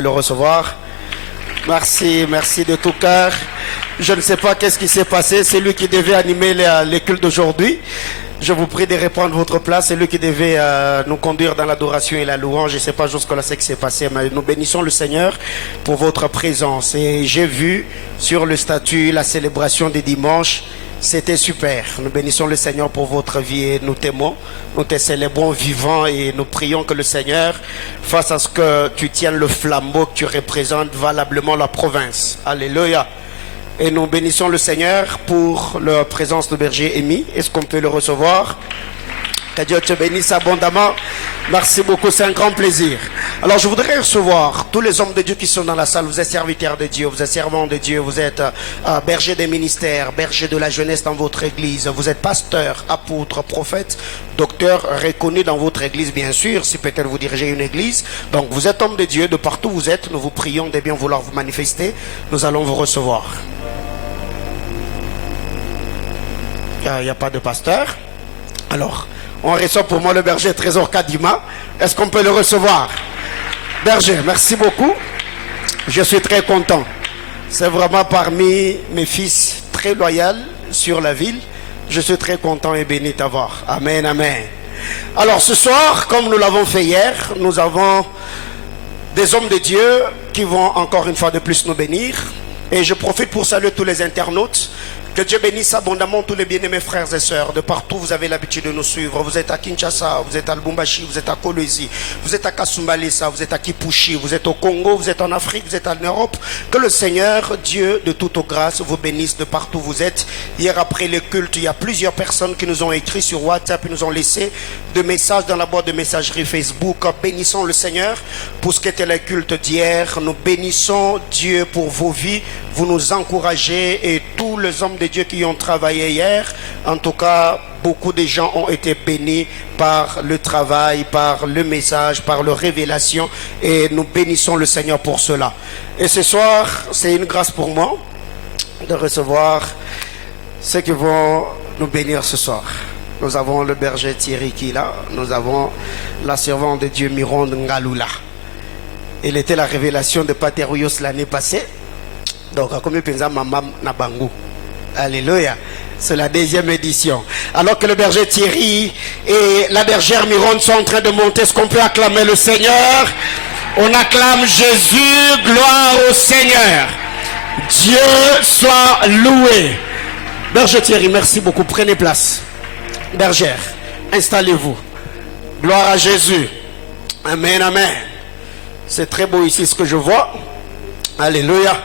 peut le recevoir? Merci, merci de tout cœur. Je ne sais pas qu'est-ce qui s'est passé. C'est lui qui devait animer les cultes d'aujourd'hui. Je vous prie de reprendre votre place. C'est lui qui devait nous conduire dans l'adoration et la louange. Je ne sais pas jusqu'à ce qui s'est passé, mais nous bénissons le Seigneur pour votre présence. Et j'ai vu sur le statut la célébration des dimanches. C'était super. Nous bénissons le Seigneur pour votre vie et nous t'aimons. Nous te célébrons vivant et nous prions que le Seigneur fasse à ce que tu tiennes le flambeau, que tu représentes valablement la province. Alléluia. Et nous bénissons le Seigneur pour la présence de berger Amy. Est-ce qu'on peut le recevoir? Que Dieu te bénisse abondamment. Merci beaucoup, c'est un grand plaisir. Alors je voudrais recevoir tous les hommes de Dieu qui sont dans la salle. Vous êtes serviteurs de Dieu, vous êtes servants de Dieu, vous êtes berger des ministères, berger de la jeunesse dans votre église. Vous êtes pasteur, apôtre, prophète, docteur reconnu dans votre église, bien sûr, si peut-être vous dirigez une église. Donc vous êtes homme de Dieu, de partout où vous êtes, nous vous prions de bien vouloir vous manifester. Nous allons vous recevoir. Il n'y a pas de pasteur. Alors, on reçoit pour moi le berger Trésor Kadima. Est-ce qu'on peut le recevoir? Berger, merci beaucoup. Je suis très content. C'est vraiment parmi mes fils très loyaux sur la ville. Je suis très content et béni d'avoir. Amen, amen. Alors ce soir, comme nous l'avons fait hier, nous avons des hommes de Dieu qui vont encore une fois de plus nous bénir. Et je profite pour saluer tous les internautes. Que Dieu bénisse abondamment tous les bien-aimés frères et sœurs. De partout, vous avez l'habitude de nous suivre. Vous êtes à Kinshasa, vous êtes à Lubumbashi, vous êtes à Kolwezi, vous êtes à Kasumbalesa, vous êtes à Kipushi, vous êtes au Congo, vous êtes en Afrique, vous êtes en Europe. Que le Seigneur, Dieu de toute grâce, vous bénisse de partout où vous êtes. Hier après le culte, il y a plusieurs personnes qui nous ont écrit sur WhatsApp et nous ont laissé des messages dans la boîte de messagerie Facebook. Bénissons le Seigneur pour ce qu'était le culte d'hier. Nous bénissons Dieu pour vos vies. Vous nous encouragez et tous les hommes de Dieu qui ont travaillé hier, en tout cas, beaucoup de gens ont été bénis par le travail, par le message, par la révélation et nous bénissons le Seigneur pour cela. Et ce soir, c'est une grâce pour moi de recevoir ceux qui vont nous bénir ce soir. Nous avons le berger Thierry qui est là, nous avons la servante de Dieu Mironde Ngalula. Elle était la révélation de Pater Rouyos l'année passée. Donc, comme il pense à Maman Nabangu. Alléluia. C'est la deuxième édition. Alors que le berger Thierry et la bergère Mironde sont en train de monter, est-ce qu'on peut acclamer le Seigneur? On acclame Jésus, gloire au Seigneur. Dieu soit loué. Berger Thierry, merci beaucoup. Prenez place. Bergère, installez-vous. Gloire à Jésus. Amen, amen. C'est très beau ici ce que je vois. Alléluia.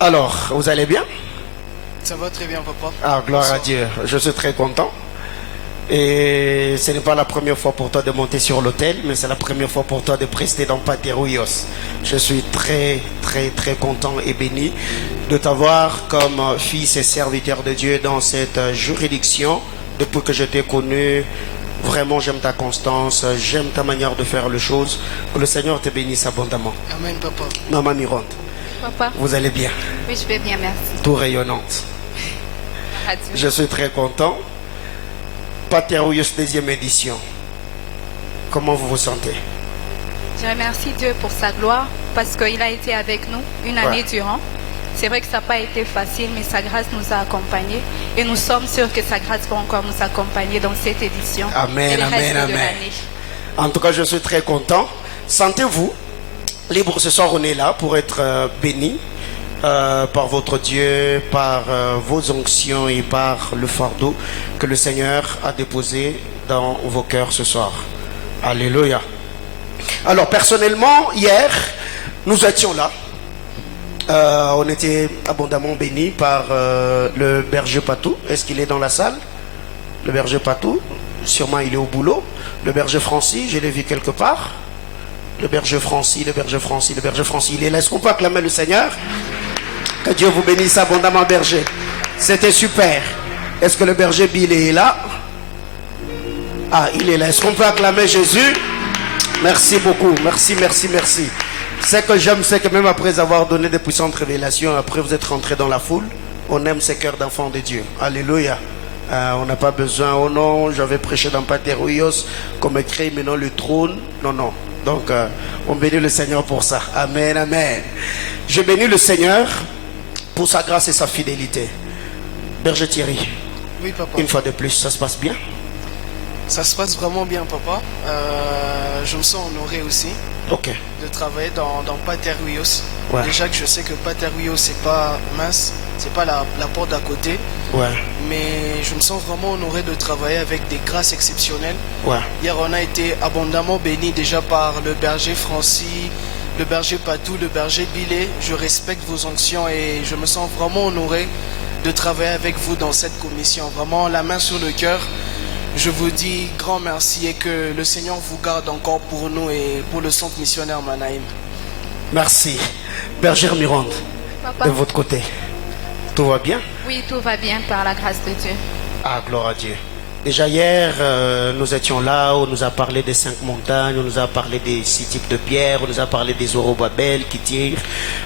Alors, vous allez bien? Ça va très bien, papa. Ah, gloire à Dieu. Je suis très content. Et ce n'est pas la première fois pour toi de monter sur l'autel, mais c'est la première fois pour toi de prester dans Pater Rouyos. Je suis très, très, très content et béni de t'avoir comme fils et serviteur de Dieu dans cette juridiction. Depuis que je t'ai connu, vraiment j'aime ta constance, j'aime ta manière de faire les choses. Que le Seigneur te bénisse abondamment. Amen, papa. Maman Mironde. Papa. Vous allez bien? Oui, je vais bien, merci. Tout rayonnante. Je suis très content. Pater Rouyos deuxième édition. Comment vous vous sentez? Je remercie Dieu pour sa gloire parce qu'il a été avec nous une année durant. C'est vrai que ça n'a pas été facile, mais sa grâce nous a accompagnés. Et nous sommes sûrs que sa grâce va encore nous accompagner dans cette édition. Amen, amen, amen. En tout cas, je suis très content. Sentez-vous libre ce soir, on est là pour être bénis par votre Dieu, par vos onctions et par le fardeau que le Seigneur a déposé dans vos cœurs ce soir. Alléluia. Alors personnellement, hier, nous étions là. On était abondamment bénis par le berger Patou. Est-ce qu'il est dans la salle? Le berger Patou, sûrement il est au boulot. Le berger Francis, je l'ai vu quelque part. Le berger Francis, le berger Francis, le berger Francis, il est là. Est-ce qu'on peut acclamer le Seigneur? Que Dieu vous bénisse abondamment, berger. C'était super. Est-ce que le berger Bill est là? Ah, il est là. Est-ce qu'on peut acclamer Jésus? Merci beaucoup. Merci, merci, merci. Ce que j'aime, c'est que même après avoir donné des puissantes révélations, après vous êtes rentré dans la foule, on aime ces cœurs d'enfants de Dieu. Alléluia. On n'a pas besoin, oh non, j'avais prêché dans Pater Rouyos, comme écrit maintenant le trône. Non, non. Donc, on bénit le Seigneur pour ça. Amen, amen. Je bénis le Seigneur pour sa grâce et sa fidélité. Berger Thierry, Oui, papa. une fois de plus, ça se passe bien? Ça se passe vraiment bien, papa. Je me sens honoré aussi Ok. de travailler dans Pater Ruios. Ouais. Déjà que je sais que Pater Ruios, c'est pas mince, c'est pas la porte d'à côté. Ouais, Mais je me sens vraiment honoré de travailler avec des grâces exceptionnelles. ouais. Hier, on a été abondamment bénis déjà par le berger Francis, le berger Patou, le berger Billet. Je respecte vos onctions et je me sens vraiment honoré de travailler avec vous dans cette commission. Vraiment, la main sur le cœur. Je vous dis grand merci et que le Seigneur vous garde encore pour nous et pour le centre missionnaire Manaïm. Merci. Bergère Mirande, Papa. de votre côté, tout va bien? Oui, tout va bien par la grâce de Dieu. Ah, gloire à Dieu. Déjà hier, nous étions là, on nous a parlé des 5 montagnes, on nous a parlé des 6 types de pierres, on nous a parlé des Zorobabel qui tirent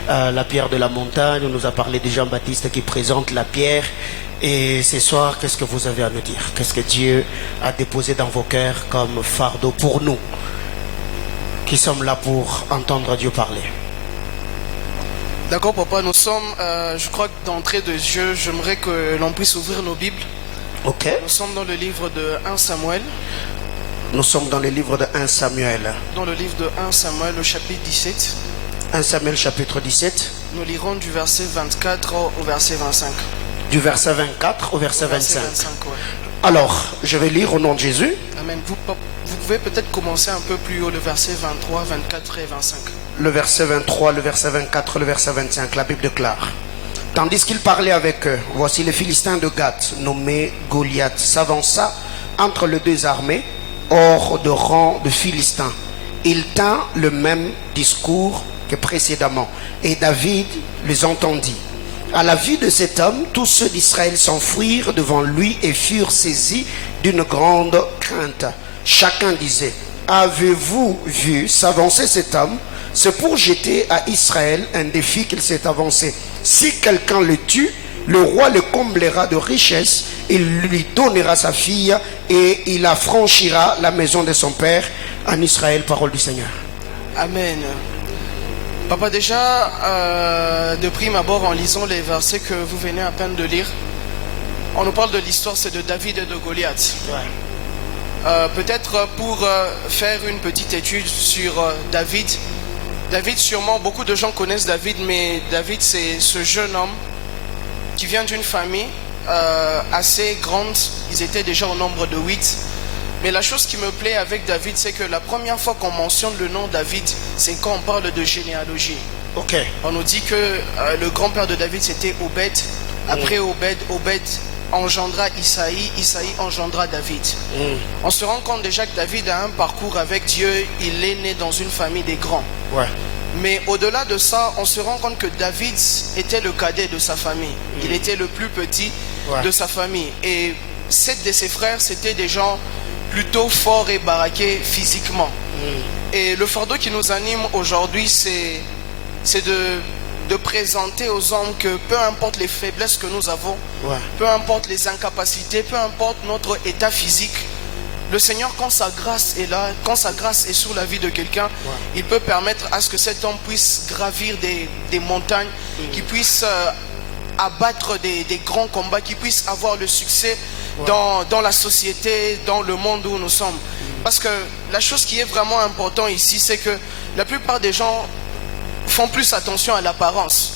la pierre de la montagne, on nous a parlé de Jean-Baptiste qui présente la pierre. Et ce soir, qu'est-ce que vous avez à nous dire? Qu'est-ce que Dieu a déposé dans vos cœurs comme fardeau pour nous qui sommes là pour entendre Dieu parler? D'accord, papa, nous sommes, je crois que d'entrée de Dieu, j'aimerais que l'on puisse ouvrir nos Bibles. Ok. Nous sommes dans le livre de 1 Samuel. Nous sommes dans le livre de 1 Samuel. Dans le livre de 1 Samuel, au chapitre 17. 1 Samuel chapitre 17. Nous lirons du verset 24 au verset 25. Du verset 24 au verset 25. Ouais. Alors, je vais lire au nom de Jésus. Amen. Vous pouvez peut-être commencer un peu plus haut, le verset 23, 24 et 25. Le verset 23, le verset 24, le verset 25. La Bible déclare. Tandis qu'il parlait avec eux, voici le Philistin de Gath, nommé Goliath, s'avança entre les deux armées, hors de rang de Philistins. Il tint le même discours que précédemment, et David les entendit. À la vue de cet homme, tous ceux d'Israël s'enfuirent devant lui et furent saisis d'une grande crainte. Chacun disait, avez-vous vu s'avancer cet homme? C'est pour jeter à Israël un défi qu'il s'est avancé. Si quelqu'un le tue, le roi le comblera de richesses, il lui donnera sa fille et il affranchira la maison de son père en Israël. Parole du Seigneur. Amen. Papa, déjà, de prime abord, en lisant les versets que vous venez à peine de lire, on nous parle de l'histoire, c'est de David et de Goliath. Peut-être pour faire une petite étude sur David. David, sûrement, beaucoup de gens connaissent David, mais David, c'est ce jeune homme qui vient d'une famille assez grande. Ils étaient déjà au nombre de 8. Mais la chose qui me plaît avec David, c'est que la première fois qu'on mentionne le nom David, c'est quand on parle de généalogie. Ok. On nous dit que le grand-père de David, c'était Obed. Après Obed engendra Isaïe, Isaïe engendra David. On se rend compte déjà que David a un parcours avec Dieu, il est né dans une famille des grands. Ouais. Mais au-delà de ça, on se rend compte que David était le cadet de sa famille. Il était le plus petit de sa famille. Et 7 de ses frères, c'était des gens plutôt forts et baraqués physiquement. Et le fardeau qui nous anime aujourd'hui, c'est de présenter aux hommes que peu importe les faiblesses que nous avons, peu importe les incapacités, peu importe notre état physique, le Seigneur, quand sa grâce est là, quand sa grâce est sur la vie de quelqu'un, il peut permettre à ce que cet homme puisse gravir des montagnes, qu'il puisse abattre des grands combats, qu'il puisse avoir le succès dans la société, dans le monde où nous sommes. Parce que la chose qui est vraiment importante ici, c'est que la plupart des gens font plus attention à l'apparence.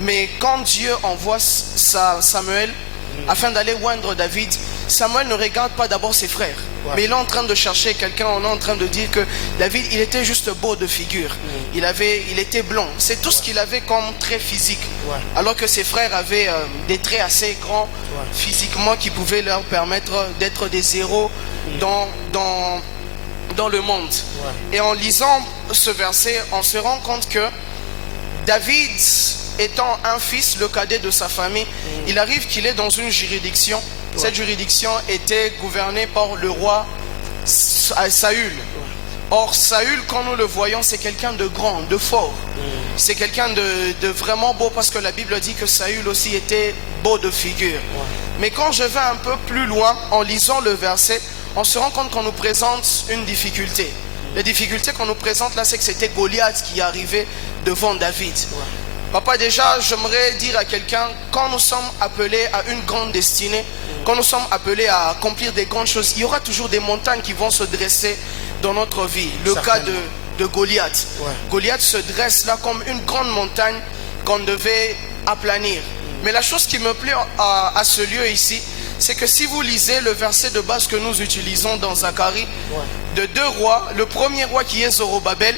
Mais quand Dieu envoie Samuel afin d'aller oindre David, Samuel ne regarde pas d'abord ses frères, mais il est en train de chercher quelqu'un. On est en train de dire que David, il était juste beau de figure, il était blond, c'est tout ce qu'il avait comme trait physique, alors que ses frères avaient des traits assez grands physiquement qui pouvaient leur permettre d'être des héros dans le monde. Et en lisant ce verset, on se rend compte que David, étant un fils, le cadet de sa famille, il arrive qu'il est dans une juridiction. Cette juridiction était gouvernée par le roi Saül. Or, Saül, quand nous le voyons, c'est quelqu'un de grand, de fort. C'est quelqu'un de vraiment beau, parce que la Bible dit que Saül aussi était beau de figure. Mais quand je vais un peu plus loin, en lisant le verset, on se rend compte qu'on nous présente une difficulté. Les difficultés qu'on nous présente là, c'est que c'était Goliath qui est arrivé devant David. Papa, déjà, j'aimerais dire à quelqu'un, quand nous sommes appelés à une grande destinée, quand nous sommes appelés à accomplir des grandes choses, il y aura toujours des montagnes qui vont se dresser dans notre vie. Le cas de Goliath. Goliath se dresse là comme une grande montagne qu'on devait aplanir. Mais la chose qui me plaît à ce lieu ici, c'est que si vous lisez le verset de base que nous utilisons dans Zacharie, de 2 rois, le premier roi qui est Zorobabel,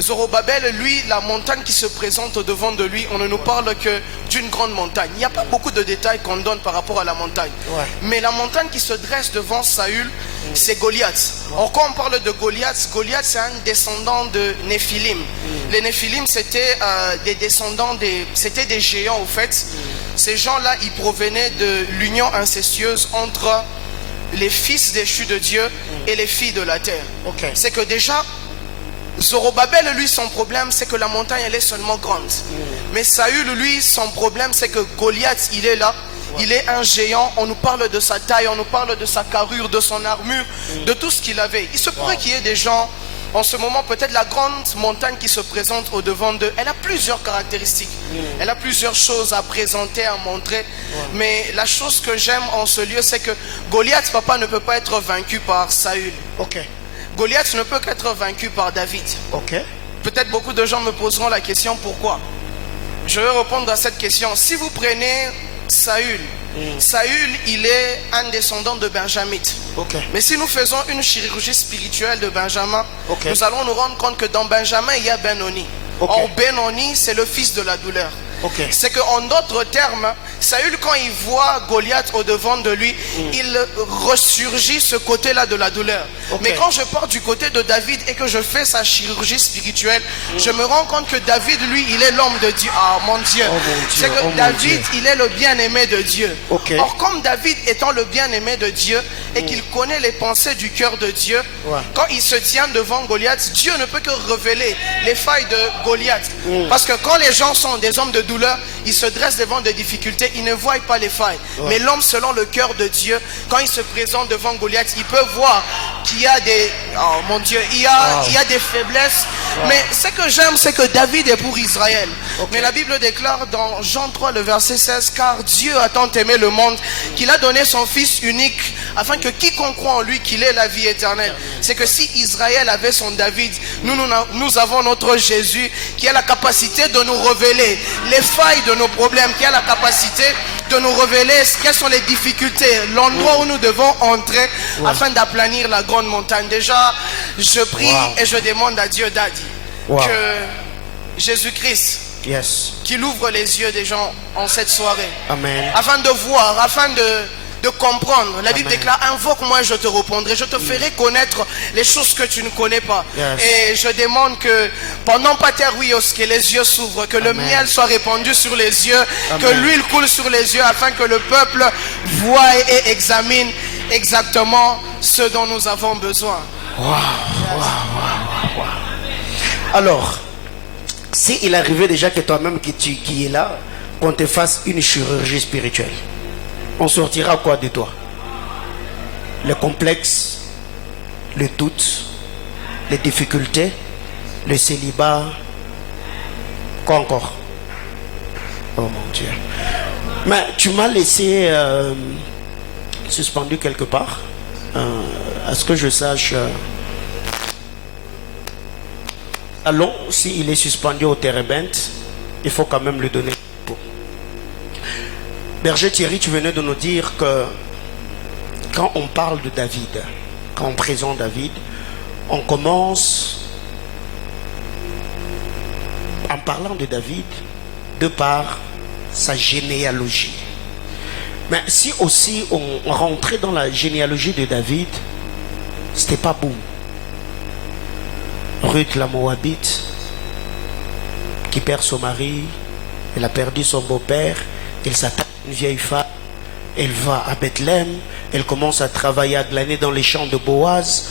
Zorobabel, lui, la montagne qui se présente au devant de lui, on ne nous parle que d'une grande montagne. Il n'y a pas beaucoup de détails qu'on donne par rapport à la montagne. Mais la montagne qui se dresse devant Saül, c'est Goliath. Or, quand on parle de Goliath, Goliath c'est un descendant de Néphilim. Les Néphilim, c'était des descendants, c'était des géants au fait. Ces gens-là, ils provenaient de l'union incestueuse entre les fils déchus de Dieu et les filles de la terre. C'est que déjà, Zorobabel, lui, son problème, c'est que la montagne, elle est seulement grande. Mais Saül, lui, son problème, c'est que Goliath, il est là. Il est un géant. On nous parle de sa taille, on nous parle de sa carrure, de son armure, de tout ce qu'il avait. Il se pourrait qu'il y ait des gens, en ce moment, peut-être la grande montagne qui se présente au devant d'eux, elle a plusieurs caractéristiques. Elle a plusieurs choses à présenter, à montrer. Mais la chose que j'aime en ce lieu, c'est que Goliath, papa, ne peut pas être vaincu par Saül. Goliath ne peut qu'être vaincu par David. Peut-être beaucoup de gens me poseront la question pourquoi. Je vais répondre à cette question. Si vous prenez Saül, Saül, il est un descendant de Benjamin. Mais si nous faisons une chirurgie spirituelle de Benjamin, nous allons nous rendre compte que dans Benjamin, il y a Benoni. Or, Benoni, c'est le fils de la douleur. C'est qu'en d'autres termes, Saül, quand il voit Goliath au devant de lui, il ressurgit ce côté-là de la douleur. Mais quand je pars du côté de David et que je fais sa chirurgie spirituelle, je me rends compte que David, lui, il est l'homme de Dieu. Ah, mon Dieu. C'est que David, il est le bien-aimé de Dieu. Or, comme David étant le bien-aimé de Dieu et qu'il connaît les pensées du cœur de Dieu, quand il se tient devant Goliath, Dieu ne peut que révéler les failles de Goliath. Parce que quand les gens sont des hommes de douleur, ils se dressent devant des difficultés, ils ne voient pas les failles. Mais l'homme, selon le cœur de Dieu, quand il se présente devant Goliath, il peut voir qu'il y a des... Oh mon Dieu, il y a des faiblesses. Mais ce que j'aime, c'est que David est pour Israël. Mais la Bible déclare dans Jean 3, le verset 16, car Dieu a tant aimé le monde qu'il a donné son Fils unique afin que quiconque croit en lui qu'il ait la vie éternelle. C'est que si Israël avait son David, nous avons notre Jésus qui a la capacité de nous révéler les failles de nos problèmes, qui a la capacité de nous révéler quelles sont les difficultés, l'endroit où nous devons entrer afin d'aplanir la grande montagne. Déjà, je prie et je demande à Dieu, Daddy, que Jésus-Christ, qu'il ouvre les yeux des gens en cette soirée, afin de voir, afin de comprendre. La Bible déclare, invoque-moi et je te répondrai, je te ferai connaître les choses que tu ne connais pas. Et je demande que pendant Pater Huios, que les yeux s'ouvrent, que le miel soit répandu sur les yeux, que l'huile coule sur les yeux, afin que le peuple voie et examine exactement ce dont nous avons besoin. Alors, s'il arrivait déjà que toi-même qui es là, qu'on te fasse une chirurgie spirituelle, on sortira quoi de toi? Le complexe, le doute, les difficultés, le célibat, quoi encore? Oh mon Dieu. Mais tu m'as laissé suspendu quelque part. À ce que je sache, allons, s'il est suspendu au térébinthe, il faut quand même lui donner. Berger Thierry, tu venais de nous dire que quand on parle de David, quand on présente David, on commence en parlant de David de par sa généalogie. Mais si aussi on rentrait dans la généalogie de David, c'était pas bon. Ruth la Moabite, qui perd son mari, elle a perdu son beau-père, elle s'attaque à une vieille femme, elle va à Bethléem, elle commence à travailler, à glaner dans les champs de Boaz.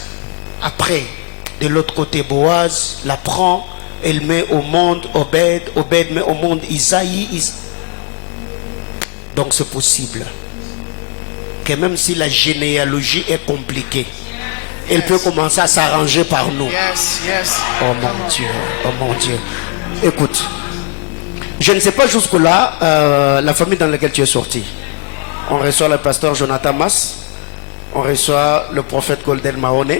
Après, de l'autre côté, Boaz la prend, elle met au monde Obed, Obed met au monde Isaïe. Donc c'est possible que même si la généalogie est compliquée, il peut commencer à s'arranger par nous. Yes, yes. Oh mon Dieu, oh mon Dieu. Écoute, je ne sais pas jusque-là la famille dans laquelle tu es sorti. On reçoit le pasteur Jonathan Mas, on reçoit le prophète Golden Mahone.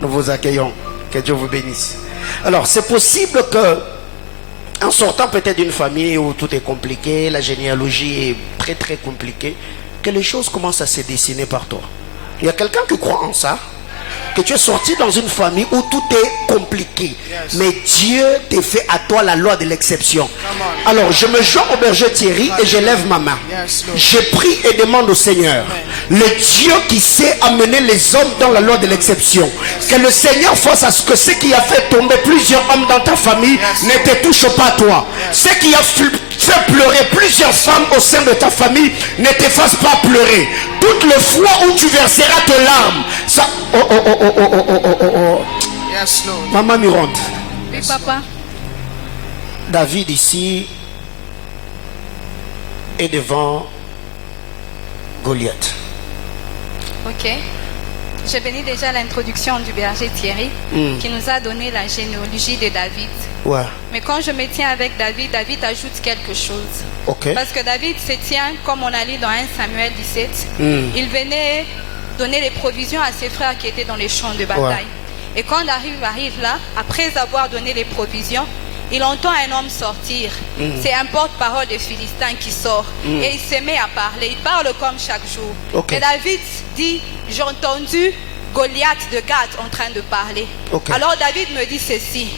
Nous vous accueillons. Que Dieu vous bénisse. Alors, c'est possible que, en sortant peut-être d'une famille où tout est compliqué, la généalogie est très très compliquée, que les choses commencent à se dessiner par toi. Il y a quelqu'un qui croit en ça, que tu es sorti dans une famille où tout est compliqué, mais Dieu te fait à toi la loi de l'exception. Alors je me joins au berger Thierry et je lève ma main. Je prie et demande au Seigneur, le Dieu qui sait amener les hommes dans la loi de l'exception, que le Seigneur fasse à ce que ce qui a fait tomber plusieurs hommes dans ta famille ne te touche pas toi. Ce qui a fait pleurer plusieurs femmes au sein de ta famille ne te fasse pas pleurer. Toutes les fois où tu verseras tes larmes, ça... Yes, Lord. Maman Mirande. Oui, papa. David ici est devant Goliath. Ok. J'ai béni déjà l'introduction du berger Thierry qui nous a donné la généalogie de David. Ouais. Mais quand je me tiens avec David, David ajoute quelque chose. Ok. Parce que David se tient, comme on a lu dans 1 Samuel 17, il venait donner les provisions à ses frères qui étaient dans les champs de bataille. Ouais. Et quand David arrive là, après avoir donné les provisions, il entend un homme sortir. C'est un porte-parole des Philistins qui sort. Et il se met à parler. Il parle comme chaque jour. Okay. Et David dit, j'ai entendu Goliath de Gath en train de parler. Okay. Alors David me dit ceci.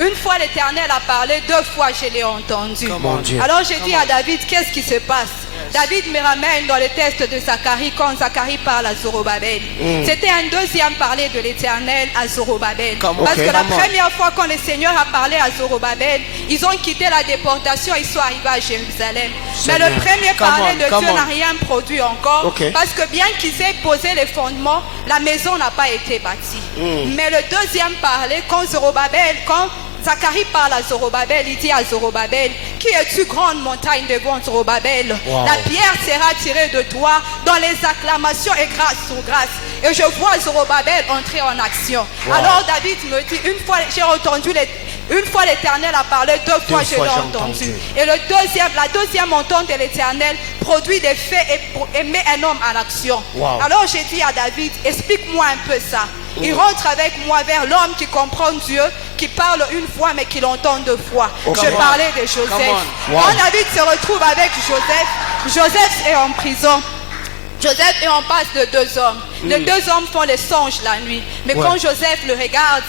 Une fois l'Éternel a parlé, 2 fois je l'ai entendu. Mon Dieu. Alors j'ai dit à David, qu'est-ce qui se passe? David me ramène dans le texte de Zacharie quand Zacharie parle à Zorobabel. C'était un deuxième parler de l'Éternel à Zorobabel. Parce que la première fois quand le Seigneur a parlé à Zorobabel, ils ont quitté la déportation, ils sont arrivés à Jérusalem. Mais le premier parler de Dieu n'a rien produit encore. Parce que bien qu'ils aient posé les fondements, la maison n'a pas été bâtie. Mais le deuxième parler, quand Zorobabel, quand Zacharie parle à Zorobabel, il dit à Zorobabel, qui es-tu grande montagne devant Zorobabel? La pierre sera tirée de toi dans les acclamations et grâce sur grâce. Et je vois Zorobabel entrer en action. Alors David me dit, une fois j'ai entendu une fois l'Éternel a parlé, 2 fois je l'ai entendu. Et la deuxième entente de l'Éternel produit des faits et met un homme en action. Alors j'ai dit à David, explique-moi un peu ça. Il rentre avec moi vers l'homme qui comprend Dieu, qui parle une fois mais qui l'entend 2 fois. Je parlais de Joseph. Quand David se retrouve avec Joseph, Joseph est en prison. Joseph est en face de 2 hommes. Les 2 hommes font les songes la nuit. Mais quand Joseph le regarde,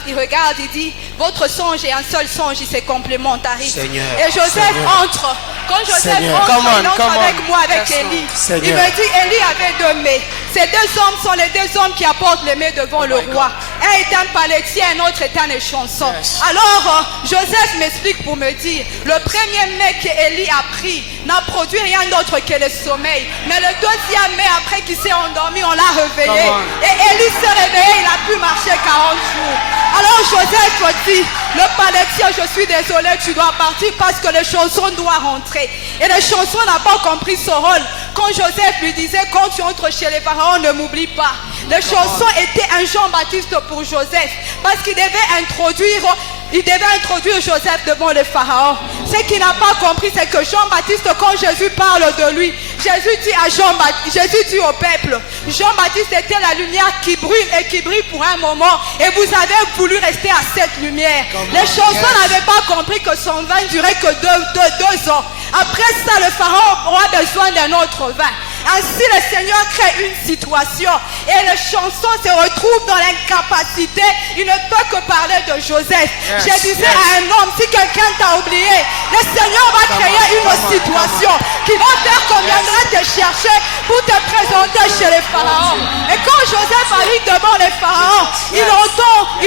il dit, votre songe est un seul songe, il se complémentarise. Et Joseph entre. Quand Joseph entre, il entre avec moi, avec Élie. Il me dit, Élie avait 2 mets. Ces 2 hommes sont les 2 hommes qui apportent les mets devant le roi. Un est un palettier, un autre est un échanson. Alors, Joseph m'explique pour me dire, le premier mets qu'Élie a pris n'a produit rien d'autre que le sommeil. Mais le deuxième mets, après qu'il s'est endormi, on l'a réveillé. Et Élie s'est réveillé, il a pu marcher 40 jours. Alors Joseph dit, le palettier, je suis désolé, tu dois partir parce que le chanson doit rentrer. Et le chanson n'a pas compris son rôle. Quand Joseph lui disait, quand tu entres chez les pharaons, ne m'oublie pas. Le chanson était un Jean-Baptiste pour Joseph parce qu'il devait introduire Joseph devant le pharaon. Ce qu'il n'a pas compris, c'est que Jean-Baptiste, quand Jésus parle de lui, Jésus dit au peuple, Jean-Baptiste était la lumière qui brûle et qui brille pour un moment. Et vous avez voulu rester à cette lumière. Les chansons n'avaient pas compris que son vin durait que 2 ans. Après ça, le pharaon aura besoin d'un autre vin. Ainsi, le Seigneur crée une situation et les chansons se retrouvent dans l'incapacité. Il ne peut que parler de Joseph. Je disais à un homme, si quelqu'un t'a oublié, le Seigneur va créer une situation qui va faire qu'on viendra te chercher pour te présenter chez les pharaons. Et quand Joseph arrive devant les pharaons, il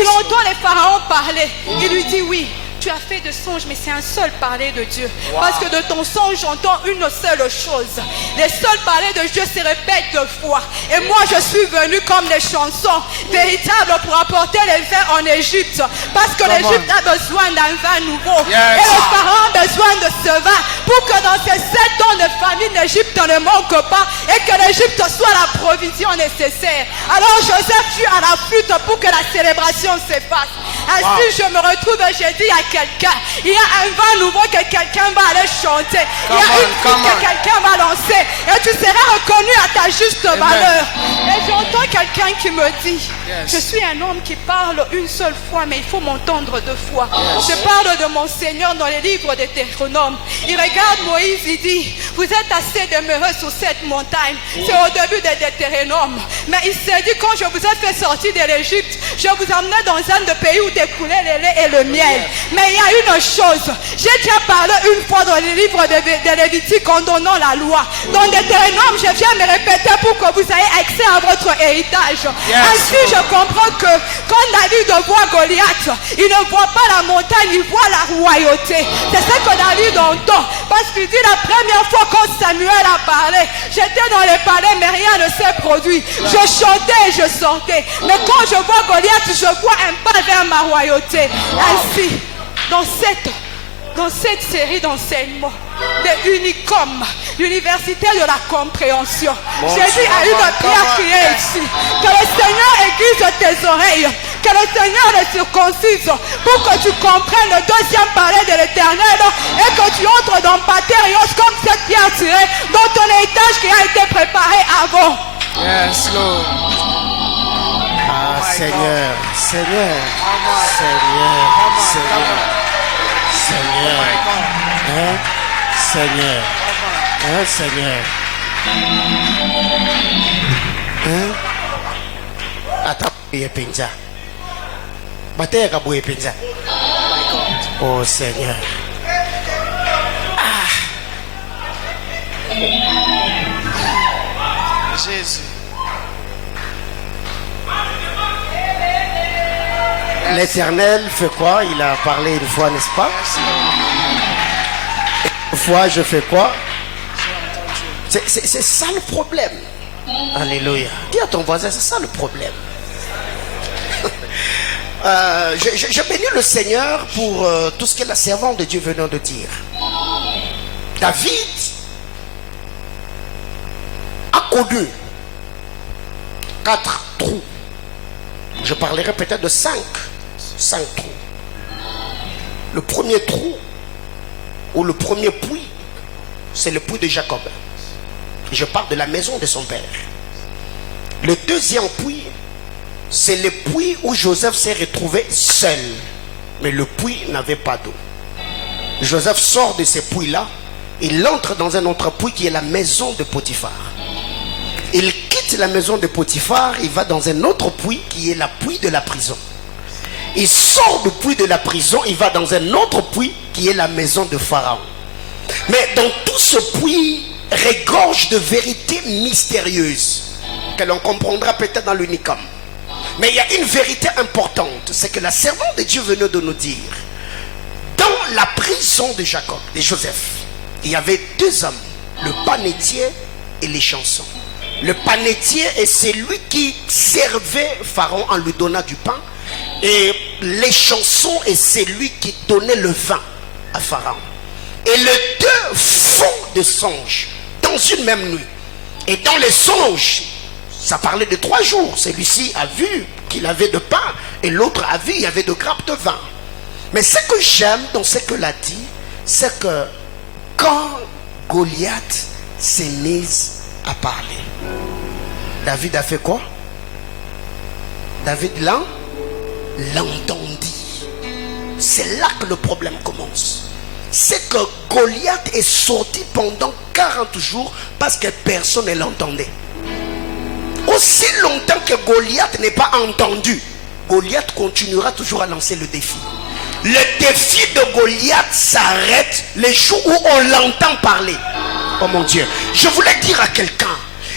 entend les pharaons parler. Il lui dit, oui, tu tu as fait de songes, mais c'est un seul parler de Dieu. Parce que de ton songe, j'entends une seule chose. Les seuls parler de Dieu se répètent 2 fois. Et moi, je suis venu comme les chansons véritables pour apporter les vins en Égypte. Parce que l'Égypte a besoin d'un vin nouveau. Et le Pharaon a besoin de ce vin pour que dans ces 7 ans de famine, l'Égypte ne manque pas et que l'Égypte soit la provision nécessaire. Alors Joseph fut à la flûte pour que la célébration s'efface. Ainsi je me retrouve et j'ai dit à quelqu'un, il y a un vin nouveau que quelqu'un va aller chanter. Il y a une flûte que quelqu'un va lancer et tu seras reconnu à ta juste valeur. Et j'entends quelqu'un qui me dit, je suis un homme qui parle une seule fois, mais il faut m'entendre 2 fois. Je parle de mon Seigneur dans les livres de Deutéronome. Il regarde Moïse, il dit, vous êtes assez demeureux sur cette montagne. C'est au début de Deutéronome. Mais il s'est dit, quand je vous ai fait sortir de l'Égypte, je vous emmenais dans un de pays où découlait le lait et le miel. Mais il y a une chose, j'ai déjà parlé une fois dans les livres de Lévitique en donnant la loi. Dans Deutéronome, je viens me répéter pour que vous ayez accès à votre héritage. Ainsi, je comprends que quand David voit Goliath, il ne voit pas la montagne, il voit la royauté. C'est ce que David entend. Parce qu'il dit la première fois quand Samuel a parlé, j'étais dans les palais, mais rien ne s'est produit. Je chantais et je sortais. Mais quand je vois Goliath, je vois un pas vers ma royauté. Ainsi, dans cette série d'enseignements de Unicom, l'université de la compréhension, j'ai dit à une prière qui est ici, que le Seigneur aiguise tes oreilles, que le Seigneur les circoncise pour que tu comprennes le 2e parler de l'Éternel et que tu entres dans Patérios comme cette pierre tirée dans ton héritage qui a été préparé avant. Yes, Lord. Ah, Seigneur, Seigneur, Seigneur, Seigneur, Seigneur, hein, Seigneur, hein, Seigneur, hein. Attends, il est pinza. Bataille à bouer pinza. Oh Seigneur. Jésus. L'Éternel fait quoi? Il a parlé une fois, n'est-ce pas? Une fois, je fais quoi? C'est ça le problème. Alléluia. Dis à ton voisin, c'est ça le problème. Je bénis le Seigneur pour tout ce que la servante de Dieu venait de dire. David a connu 4 trous. Je parlerai peut-être de 5 trous. Le premier trou, ou le premier puits, c'est le puits de Jacob. Je parle de la maison de son père. Le deuxième puits, c'est le puits où Joseph s'est retrouvé seul. Mais le puits n'avait pas d'eau. Joseph sort de ce puits-là. Il entre dans un autre puits qui est la maison de Potiphar. Il quitte la maison de Potiphar. Il va dans un autre puits qui est la puits de la prison. Il sort du puits de la prison. Il va dans un autre puits qui est la maison de Pharaon. Mais dans tout ce puits regorge de vérités mystérieuses que l'on comprendra peut-être dans l'Unicom. Mais il y a une vérité importante, c'est que la servante de Dieu venait de nous dire, dans la prison de Jacob, de Joseph, il y avait 2 hommes, le panetier et les chansons. Le panetier est celui qui servait Pharaon en lui donnant du pain, et les chansons est celui qui donnait le vin à Pharaon. Et les 2 font des songes dans une même nuit. Et dans les songes, ça parlait de 3 jours. Celui-ci a vu qu'il avait de pain et l'autre a vu qu'il y avait de grappes de vin. Mais ce que j'aime dans ce que l'a dit, c'est que quand Goliath s'est mis à parler, David a fait quoi? David l'entendit. C'est là que le problème commence. C'est que Goliath est sorti pendant 40 jours parce que personne ne l'entendait. Aussi longtemps que Goliath n'est pas entendu, Goliath continuera toujours à lancer le défi. Le défi de Goliath s'arrête les jours où on l'entend parler. Oh mon Dieu, je voulais dire à quelqu'un,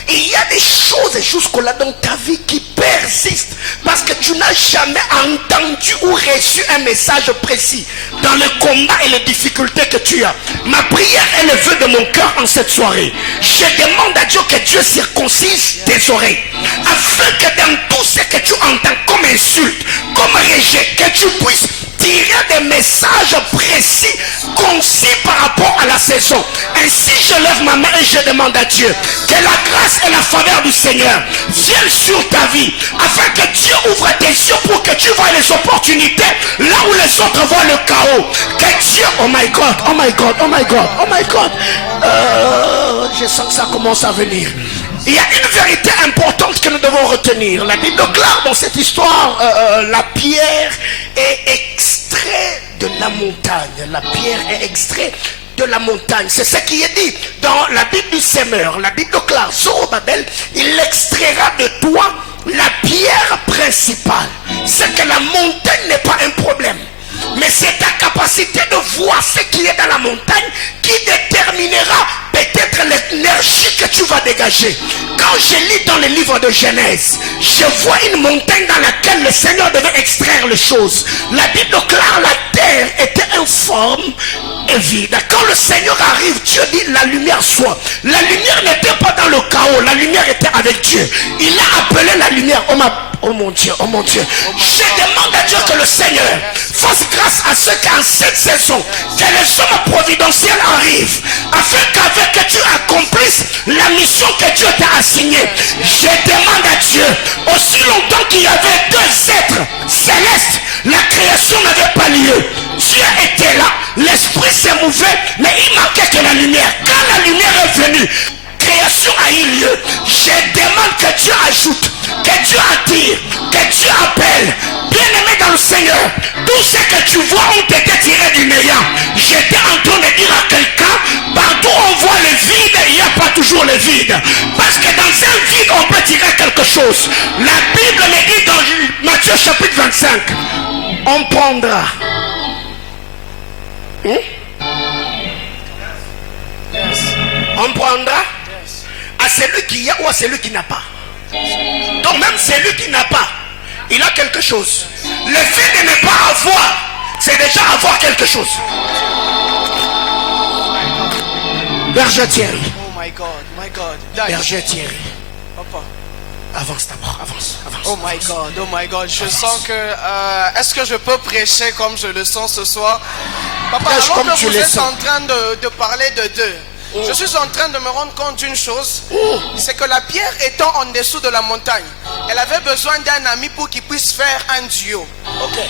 Il y a des choses jusque-là dans ta vie qui persistent parce que tu n'as jamais entendu ou reçu un message précis dans le combat et les difficultés que tu as. Ma prière est le vœu de mon cœur en cette soirée. Je demande à Dieu que Dieu circoncise tes oreilles afin que dans tout ce que tu entends comme insulte, comme rejet, que tu puisses tirer des messages précis, concis par rapport à la saison. Ainsi je lève ma main et je demande à Dieu que la grâce et la faveur du Seigneur viennent sur ta vie, afin que Dieu ouvre tes yeux pour que tu vois les opportunités là où les autres voient le chaos. Que Dieu, oh my God, oh my God, oh my God, oh my God, je sens que ça commence à venir. Il y a une vérité importante que nous devons retenir. La Bible déclare dans cette histoire, la pierre est extraite de la montagne. La pierre est extraite de la montagne. C'est ce qui est dit dans la Bible du Semeur. La Bible déclare, Zorobabel, il extraira de toi la pierre principale. C'est que la montagne n'est pas un problème, mais c'est ta capacité de voir ce qui est dans la montagne qui déterminera peut-être l'énergie que tu vas dégager. Quand je lis dans le livre de Genèse, je vois une montagne dans laquelle le Seigneur devait extraire les choses. La Bible déclare la terre était informe et vide. Quand le Seigneur arrive, Dieu dit la lumière soit. La lumière n'était pas dans le chaos, la lumière était avec Dieu. Il a appelé la lumière. Oh mon Dieu, oh mon Dieu. Je demande à Dieu que le Seigneur fasse grâce à ceux qui en cette saison, que les hommes providentiels arrivent, afin qu'avec tu accomplisses la mission que Dieu t'a assignée. Je demande à Dieu, aussi longtemps qu'il y avait deux êtres célestes, la création n'avait pas lieu. Dieu était là, l'esprit s'est mouvé, mais il manquait que la lumière. Quand la lumière est venue, création a eu lieu. Je demande que Dieu ajoute, que Dieu attire, que Dieu appelle. Bien-aimé dans le Seigneur, tout ce que tu vois ont été tirés du néant. J'étais en train de dire à quelqu'un, partout on voit le vide, il n'y a pas toujours le vide. Parce que dans un vide, on peut tirer quelque chose. La Bible me dit dans Matthieu chapitre 25, on prendra. On prendra à celui qui a ou à celui qui n'a pas. Donc même celui qui n'a pas, il a quelque chose. Le fait de ne pas avoir, c'est déjà avoir quelque chose. Berger Thierry. Oh my God, my God. Berger Thierry. Papa. Avance d'abord, avance. Oh my God, oh my God. Je sens que... est-ce que je peux prêcher comme je le sens ce soir? Papa, Prêche alors comme que tu vous le êtes sens. en train de parler de deux, je suis en train de me rendre compte d'une chose, c'est que la pierre étant en dessous de la montagne, elle avait besoin d'un ami pour qu'il puisse faire un duo.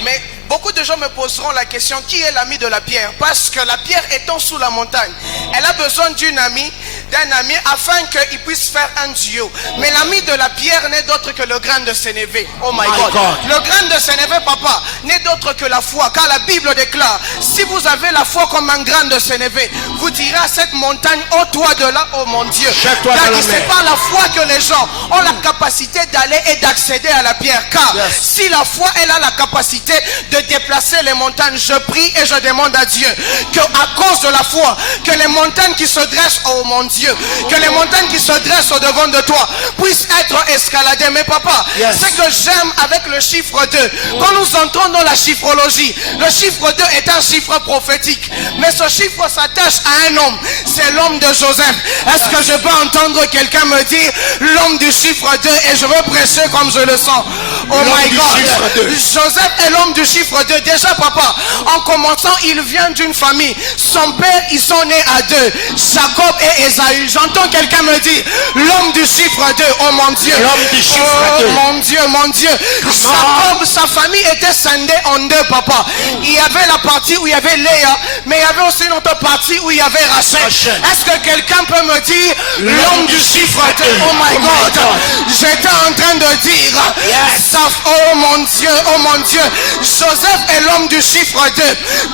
Mais beaucoup de gens me poseront la question, qui est l'ami de la pierre? Parce que la pierre étant sous la montagne, elle a besoin d'un ami afin qu'il puisse faire un duo. Mais l'ami de la pierre n'est d'autre que le grain de sénévé. Oh my God. Le grain de sénévé, papa, n'est d'autre que la foi. Car la Bible déclare, si vous avez la foi comme un grain de sénévé, vous direz à cette montagne, oh toi de là, oh mon Dieu. C'est par la foi que les gens ont la capacité d'aller et d'accéder à la pierre. Car si la foi, elle a la capacité de déplacer les montagnes, je prie et je demande à Dieu que à cause de la foi, que les montagnes qui se dressent, oh mon Dieu, que les montagnes qui se dressent au devant de toi puissent être escaladées. Mais papa, ce que j'aime avec le chiffre 2, quand nous entrons dans la chiffrologie, le chiffre 2 est un chiffre prophétique, mais ce chiffre s'attache à un homme, c'est l'homme de Joseph. Est-ce que je peux entendre quelqu'un me dire l'homme du chiffre 2 et je veux prêcher comme je le sens? Oh my God, Joseph est l'homme du chiffre 2. Déjà papa, en commençant, il vient d'une famille, son père, ils sont nés à deux, Jacob et Esaü. J'entends quelqu'un me dire l'homme du chiffre 2. Oh mon Dieu, l'homme du chiffre 2. Mon Dieu, mon Dieu. Jacob, sa famille était scindée en deux, papa. Il y avait la partie où il y avait Léa, mais il y avait aussi une autre partie où il y avait Rachel. Est-ce que quelqu'un peut me dire l'homme du chiffre 2? Oh my God. J'étais en train de dire, sa oh mon Dieu, Joseph est l'homme du chiffre 2.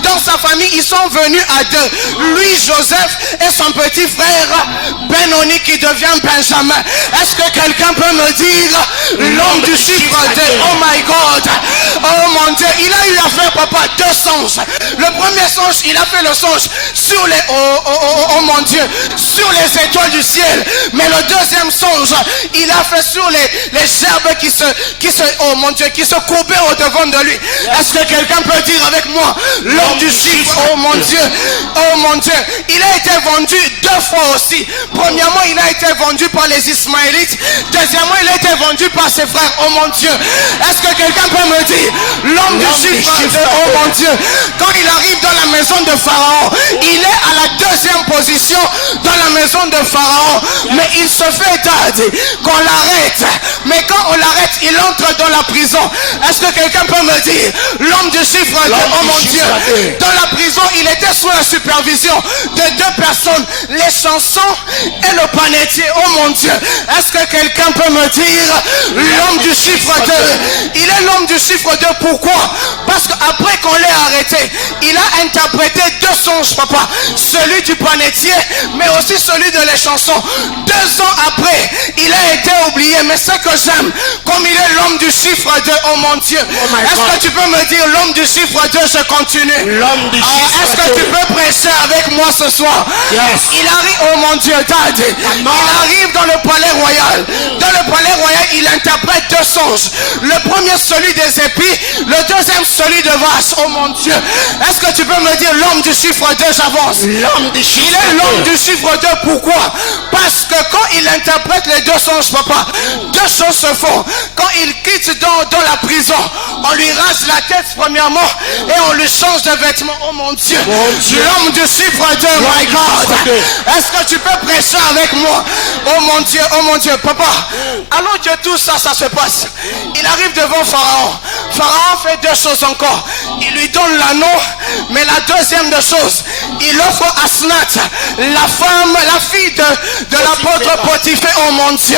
Dans sa famille, ils sont venus à 2. Lui, Joseph, et son petit frère Benoni qui devient Benjamin. Est-ce que quelqu'un peut me dire l'homme du chiffre 2? Oh my God, oh mon Dieu, il a eu à faire, papa, 2 songes. Le premier songe, il a fait le songe sur les, oh mon Dieu, sur les étoiles du ciel. Mais le deuxième songe, il a fait sur les gerbes qui se, oh mon Dieu, qui se courbaient au devant de lui. Est-ce que quelqu'un peut dire avec moi l'homme du chiffre? Oh mon Dieu, oh mon Dieu, il a été vendu 2 fois aussi. Premièrement, il a été vendu par les Ismaélites. Deuxièmement, il a été vendu par ses frères. Oh mon Dieu, est-ce que quelqu'un peut me dire l'homme du chiffre? Oh mon Dieu, quand il arrive dans la maison de Pharaon, il est à la 2e position dans la maison de Pharaon. Mais il se fait tarder qu'on l'arrête. Mais quand on l'arrête, il entre dans la prison. Est-ce que quelqu'un peut me dire l'homme du chiffre 2? Oh mon Dieu, dans la prison, il était sous la supervision de 2 personnes, les chansons et le panetier. Oh mon Dieu, est-ce que quelqu'un peut me dire l'homme du chiffre 2? Il est l'homme du chiffre 2. Pourquoi? Parce qu'après qu'on l'ait arrêté, il a interprété 2 songes, papa. Celui du panetier, mais aussi celui de les chansons. 2 ans après, il a été oublié. Mais ce que j'aime, comme il est l'homme du chiffre 2, oh mon Dieu, est-ce que tu peux me dire l'homme du chiffre 2? Je continue. L'homme du chiffre 2. Est-ce que tu peux prêcher avec moi ce soir? Yes. Il arrive, oh mon Dieu, Dad, il arrive dans le palais royal. Dans le palais royal, il interprète 2 songes. Le premier, celui des épis. Le deuxième, celui de vache. Oh mon Dieu, est-ce que tu peux me dire l'homme du chiffre 2? J'avance. L'homme du chiffre 2. Il est l'homme du chiffre 2. Pourquoi? Parce que quand il interprète les 2 songes, papa, 2 choses se font. Quand il quitte dans la prison, on lui rase la tête premièrement et on lui change de vêtements. Oh mon Dieu, l'homme du chiffre 2, my God. Est-ce que tu peux prêcher avec moi? Oh mon Dieu, papa. Alors que tout ça se passe, il arrive devant Pharaon. Pharaon fait 2 choses encore. Il lui donne l'anneau, mais la deuxième des choses, il offre Asnath, la fille de l'apôtre Potiphar. Oh mon Dieu,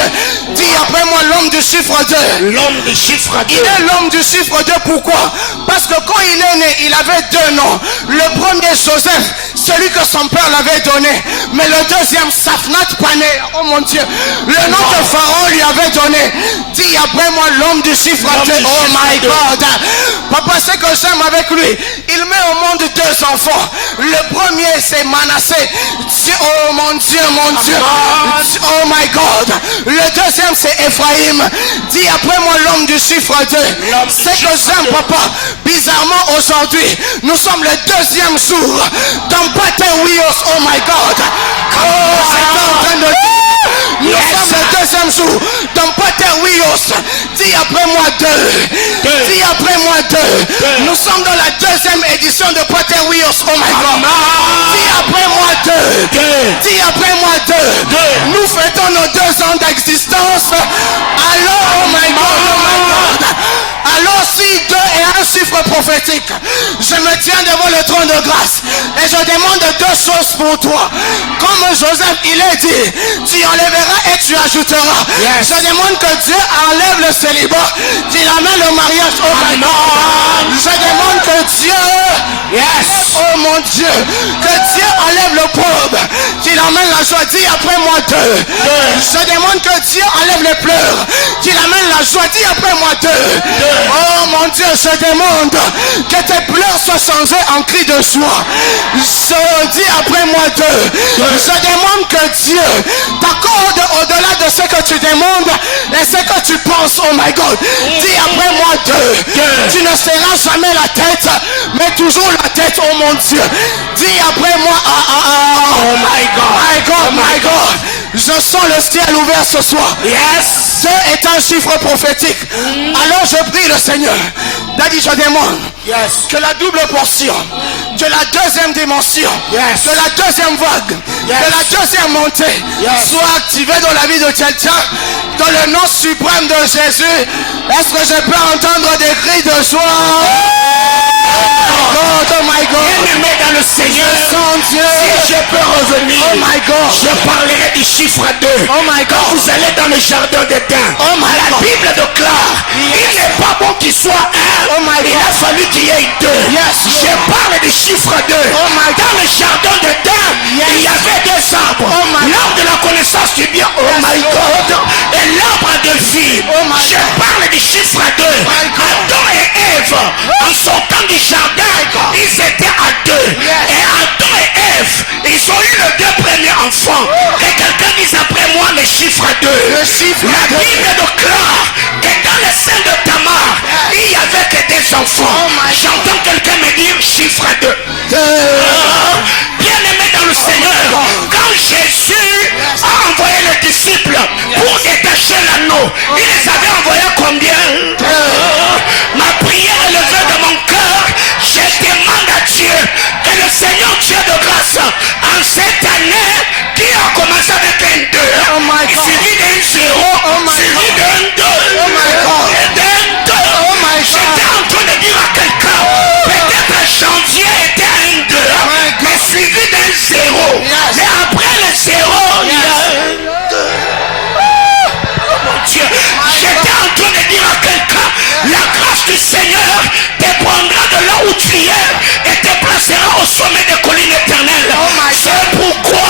dis après moi l'homme du chiffre 2. L'homme du chiffre 2. Il est l'homme du chiffre 2. Pourquoi? Parce que quand il est né, il avait 2 noms. Le premier, Joseph, celui que son père l'avait donné. Mais le deuxième, Safnat Pané. Oh mon Dieu, le nom que Pharaon lui avait donné. Dis après moi l'homme du chiffre 2. Oh my God. Papa, ce que j'aime avec lui, il met au monde 2 enfants. Le premier, c'est Manassé. Oh mon Dieu, mon Dieu. Oh my God. Le deuxième, c'est Ephraïm. Dis après moi l'homme du chiffre 2. C'est que j'aime, papa. Bizarrement, aujourd'hui, nous sommes le 2e jour dans Paterwios. Oh my God. Oh, c'est en train de dire. Nous sommes le 2e jour dans Paterwios. Dis après moi 2. Dis après moi 2. Nous sommes dans la 2e édition de Paterwios. Oh my God. Dis après moi 2. Dis après moi 2. Nous fêtons nos 2 ans d'existence. Alors, oh my God, oh my God. Alors si 2 est un chiffre prophétique, je me tiens devant le trône de grâce et je demande 2 choses pour toi. Comme Joseph, il est dit, tu enlèveras et tu ajouteras. Je demande que Dieu enlève le célibat, qu'il amène le mariage au mariage. Je demande que Dieu, oh mon Dieu, que Dieu enlève le pauvre, qu'il amène la joie. Dis après moi 2. Je demande que Dieu enlève les pleurs, qu'il amène la joie. Dis après moi 2. Oh mon Dieu, je demande que tes pleurs soient changés en cris de joie. Je dis après moi 2. Je demande que Dieu t'accorde au-delà de ce que tu demandes et ce que tu penses. Oh my God. Dis après moi 2. Tu ne seras jamais la tête, mais toujours la tête. Oh mon Dieu. Dis après moi. Oh my God. My God, my God. Je sens le ciel ouvert ce soir. Yes. 2 est un chiffre prophétique. Alors je prie le Seigneur. Daddy, je demande que la double portion de la 2e dimension, de la 2e vague, de la 2e montée soit activée dans la vie de quelqu'un. Dans le nom suprême de Jésus. Est-ce que je peux entendre des cris de joie? Oh my God. Bien-aimé dans le Seigneur, Dieu. si je peux revenir, Oh my God. je parlerai du chiffre 2. Oh my God. Quand vous allez dans le jardin d'Éden, Oh my la God. Bible déclare, il n'est pas bon qu'il soit un, Oh my il God. a fallu qu'il y ait 2. Yes, Lord. Je parle du chiffre 2. Oh my God. Dans le jardin d'Éden, Yes. il y avait 2 arbres. Oh my God. L'arbre de la connaissance du bien, oh Yes, my Lord. God, et l'arbre de vie. Oh my Je God. parle du chiffre 2. My God. Adam et Ève, en sortant du jardin, ils étaient à 2. Yes. Et Adam et Ève, ils ont eu les 2 premiers enfants. Que quelqu'un dise après moi le chiffre 2. Le chiffre La 2. Bible déclare que dans le sein de Tamar, il n'y avait que des enfants. Oh my God. J'entends quelqu'un me dire chiffre 2. Bien-aimé dans le Seigneur, quand Jésus a envoyé les disciples pour détacher l'anneau, il les avait envoyés combien? Ma prière est levée de mon cœur. Je demande à Dieu que le Seigneur Dieu de grâce, en cette année qui a commencé avec un 2, Oh my il God. suivi d'un 0, Oh my suivi God. d'un 2, Oh my God. et d'un 2. Oh my God. J'étais en train de dire à quelqu'un, peut-être janvier était un 2, my God. mais suivi d'un 0. Yes. Mais après le 0, il y a un 2. Oh mon Dieu, j'étais en train de dire à quelqu'un, la grâce du Seigneur te prendra de là où tu es et te placera au sommet des collines éternelles. Oh my God. C'est pourquoi,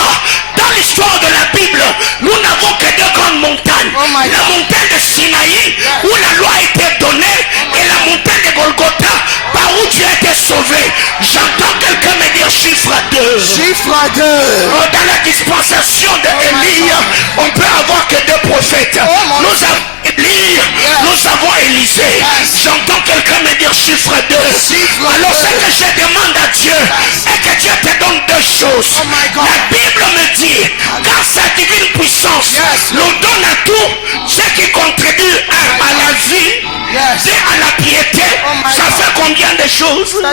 dans l'histoire de la Bible, nous n'avons que 2 grandes montagnes. Oh my La God. montagne de Sinaï, où la loi a été donnée, et la montagne de Golgotha, par où tu as été sauvé. J'entends quelqu'un me dire chiffre 2. Chiffre 2. Dans la dispensation d'Élie, on peut avoir que 2 prophètes. mon Nous avons Élie, nous avons Élisée. J'entends quelqu'un me dire chiffre 2. Chiffre Alors 2. ce que je demande à Dieu, est que Dieu te donne 2 choses. Oh my God. La Bible me dit, car sa divine puissance Yes. nous donne à tout ce qui contribue à la vie, Yes. et à la piété. Oh my Ça God. fait combien de choses? 2.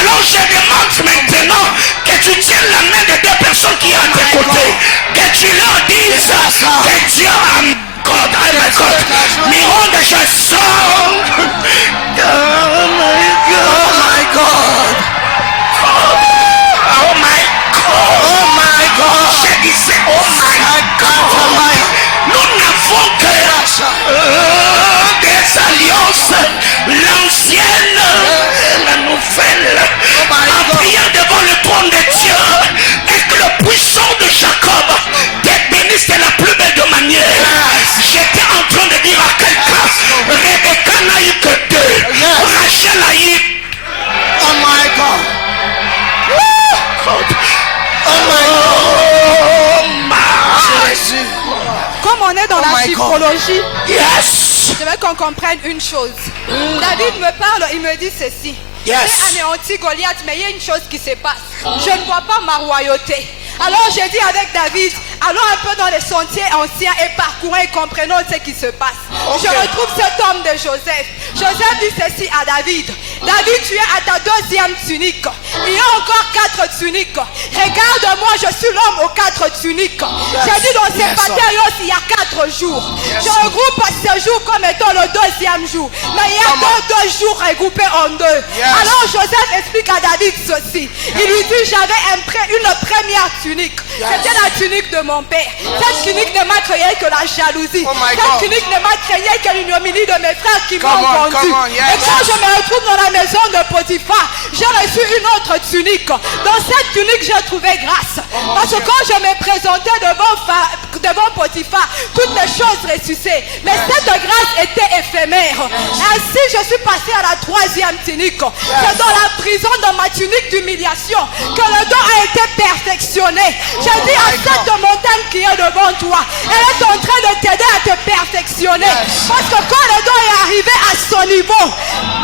Alors je demande maintenant que tu tiennes la main de 2 personnes qui sont à tes côtés, que tu leur dises que Dieu a Mironde, je sors. Oh my God. Oh my God. Oh my God. Je disais oh my God. Nous n'avons que des alliances, l'ancienne et la nouvelle. En priant devant le trône de Dieu, et que le puissant de Jacob te bénisse de la plus belle de manière. J'étais en train de dire à quelqu'un, Rebecca n'a eu que 2, Rachel a eu. Oh my God. Oh my Jésus. Comme on est dans Oh la my God. chiffrologie, Yes. je veux qu'on comprenne une chose. David me parle, il me dit ceci. Yes. J'ai anéanti Goliath, mais il y a une chose qui se passe. Je ne vois pas ma royauté. Alors j'ai dit avec David, allons un peu dans les sentiers anciens et parcourons et comprenons ce qui se passe. Je retrouve cet homme de Joseph. Joseph dit ceci à David. David, tu es à ta 2e tunique. Il y a encore 4 tuniques. Regarde-moi, je suis l'homme aux 4 tuniques. J'ai dit dans ces batailles, il y a 4 jours. Je regroupe ce jour comme étant le 2e jour. Mais il y a que 2 jours regroupés en 2. Alors Joseph explique à David ceci. Il lui dit, j'avais une première tunique. C'était la tunique de mon père. Cette tunique ne m'a créé que la jalousie. Cette tunique ne m'a créé que l'ignominie de mes frères qui m'ont vendu. Et quand je me retrouve dans la maison de Potiphar, j'ai reçu une autre tunique. Dans cette tunique, j'ai trouvé grâce. Parce que quand je me présentais devant Potiphar, toutes les choses ressuscitaient. Mais cette grâce était éphémère. Ainsi, je suis passé à la 3e tunique. C'est dans la prison de ma tunique d'humiliation que le don a été perfectionné. J'ai dit à cette montagne qui est devant toi, elle est en train de t'aider à te perfectionner. Parce que quand le don est arrivé à son niveau,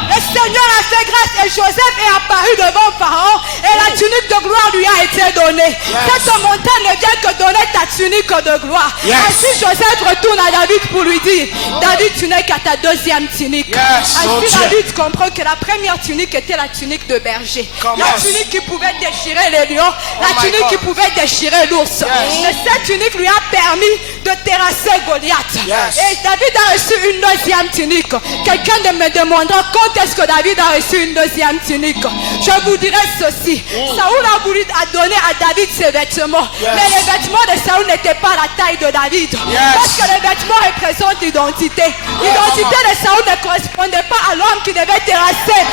le Seigneur a fait grâce et Joseph est apparu devant Pharaon et la tunique de gloire lui a été donnée. Cette montagne ne vient que donner ta tunique de gloire. Ainsi Joseph retourne à David pour lui dire, David, tu n'es qu'à ta 2e tunique. Ainsi David comprend que la première tunique était la tunique de berger. La tunique qui pouvait déchirer les lions, la tunique qui pouvait déchirer l'ours. Mais cette tunique lui a permis de terrasser Goliath. Et David a reçu une 2e tunique. Quelqu'un me demandera quand est-ce que David a reçu une deuxième tunique. Je vous dirais ceci. Saoul a voulu donner à David ses vêtements. Mais les vêtements de Saoul n'étaient pas la taille de David. Parce que les vêtements représentent l'identité. L'identité de Saoul ne correspondait pas à l'homme qui devait terrasser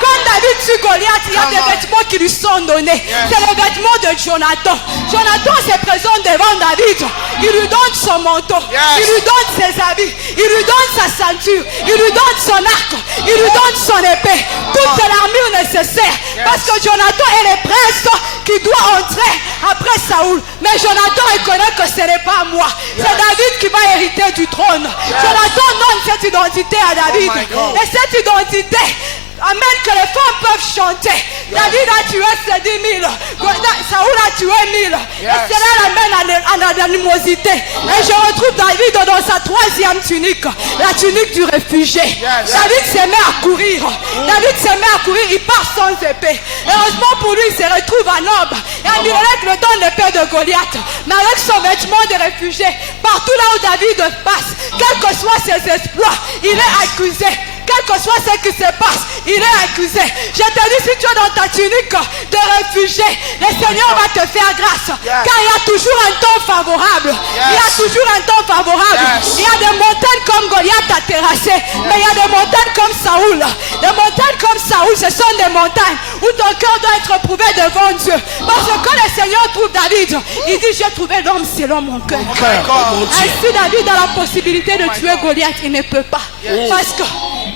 Quand David tue Goliath, il y a des vêtements qui lui sont donnés. C'est les vêtements de Jonathan. Jonathan se présente devant David. Il lui donne son manteau. Il lui donne ses habits. Il lui donne sa ceinture. Il lui donne son arc. Il lui donne son épée. Toute l'armure nécessaire. Parce que Jonathan est le prince qui doit entrer après Saoul. Mais Jonathan reconnaît que ce n'est pas moi. C'est David qui va hériter du trône. Jonathan donne cette identité à David. Et cette identité amène que les femmes peuvent chanter. David a tué ses 10 000. Saoul a tué 1000. Et cela l'amène à l'animosité. Et je retrouve David dans sa troisième tunique. La tunique du réfugié. David se met à courir. Il part sans épée. Heureusement pour lui, il se retrouve à Nob. Et Abimelech le donne l'épée de Goliath. Mais avec son vêtement de réfugié, partout là où David passe, quels que soient ses exploits, il est accusé. Quel que soit ce qui se passe, il est accusé. Je te dis, si tu es dans ta tunique de réfugié, le Seigneur va te faire grâce. Car il y a toujours un temps favorable. Il y a toujours un temps favorable. Il y a des montagnes comme Goliath a terrassé. Mais il y a des montagnes comme Saoul. Des montagnes comme Saoul, ce sont des montagnes où ton cœur doit être prouvé devant Dieu. Parce que quand le Seigneur trouve David, il dit, j'ai trouvé l'homme selon mon cœur. Ainsi David a la possibilité de tuer Goliath, il ne peut pas. Parce que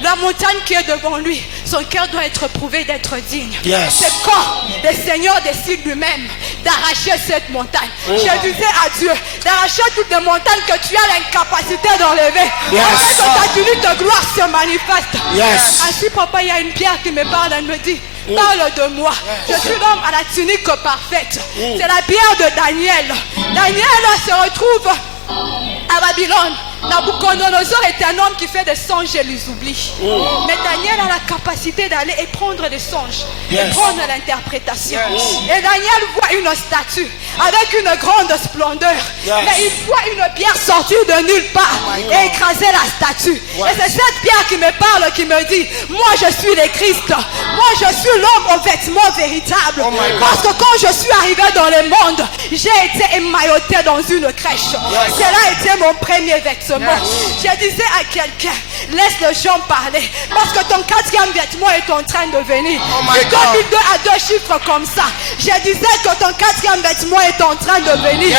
la montagne qui est devant lui, son cœur doit être prouvé d'être digne. C'est quand le Seigneur décide lui-même d'arracher cette montagne. Je disais à Dieu d'arracher toutes les montagnes que tu as l'incapacité d'enlever. Afin que ta tunique de gloire se manifeste. Ainsi, papa, il y a une pierre qui me parle, elle me dit, parle de moi. Je suis l'homme à la tunique parfaite. C'est la pierre de Daniel. Daniel se retrouve à Babylone. Nabucodonosor est un homme qui fait des songes et les oublie. Mais Daniel a la capacité d'aller et prendre des songes et prendre l'interprétation. Et Daniel voit une statue avec une grande splendeur. Mais il voit une pierre sortir de nulle part et écraser la statue. Et c'est cette pierre qui me parle, qui me dit, moi je suis le Christ. Moi je suis l'homme aux vêtements véritables. Parce que quand je suis arrivé dans le monde, j'ai été émailloté dans une crèche. Cela était mon premier vêtement. Je disais à quelqu'un, laisse les gens parler. Parce que ton quatrième vêtement est en train de venir. Et comme il a 2 chiffres comme ça, je disais que ton quatrième vêtement est en train de venir.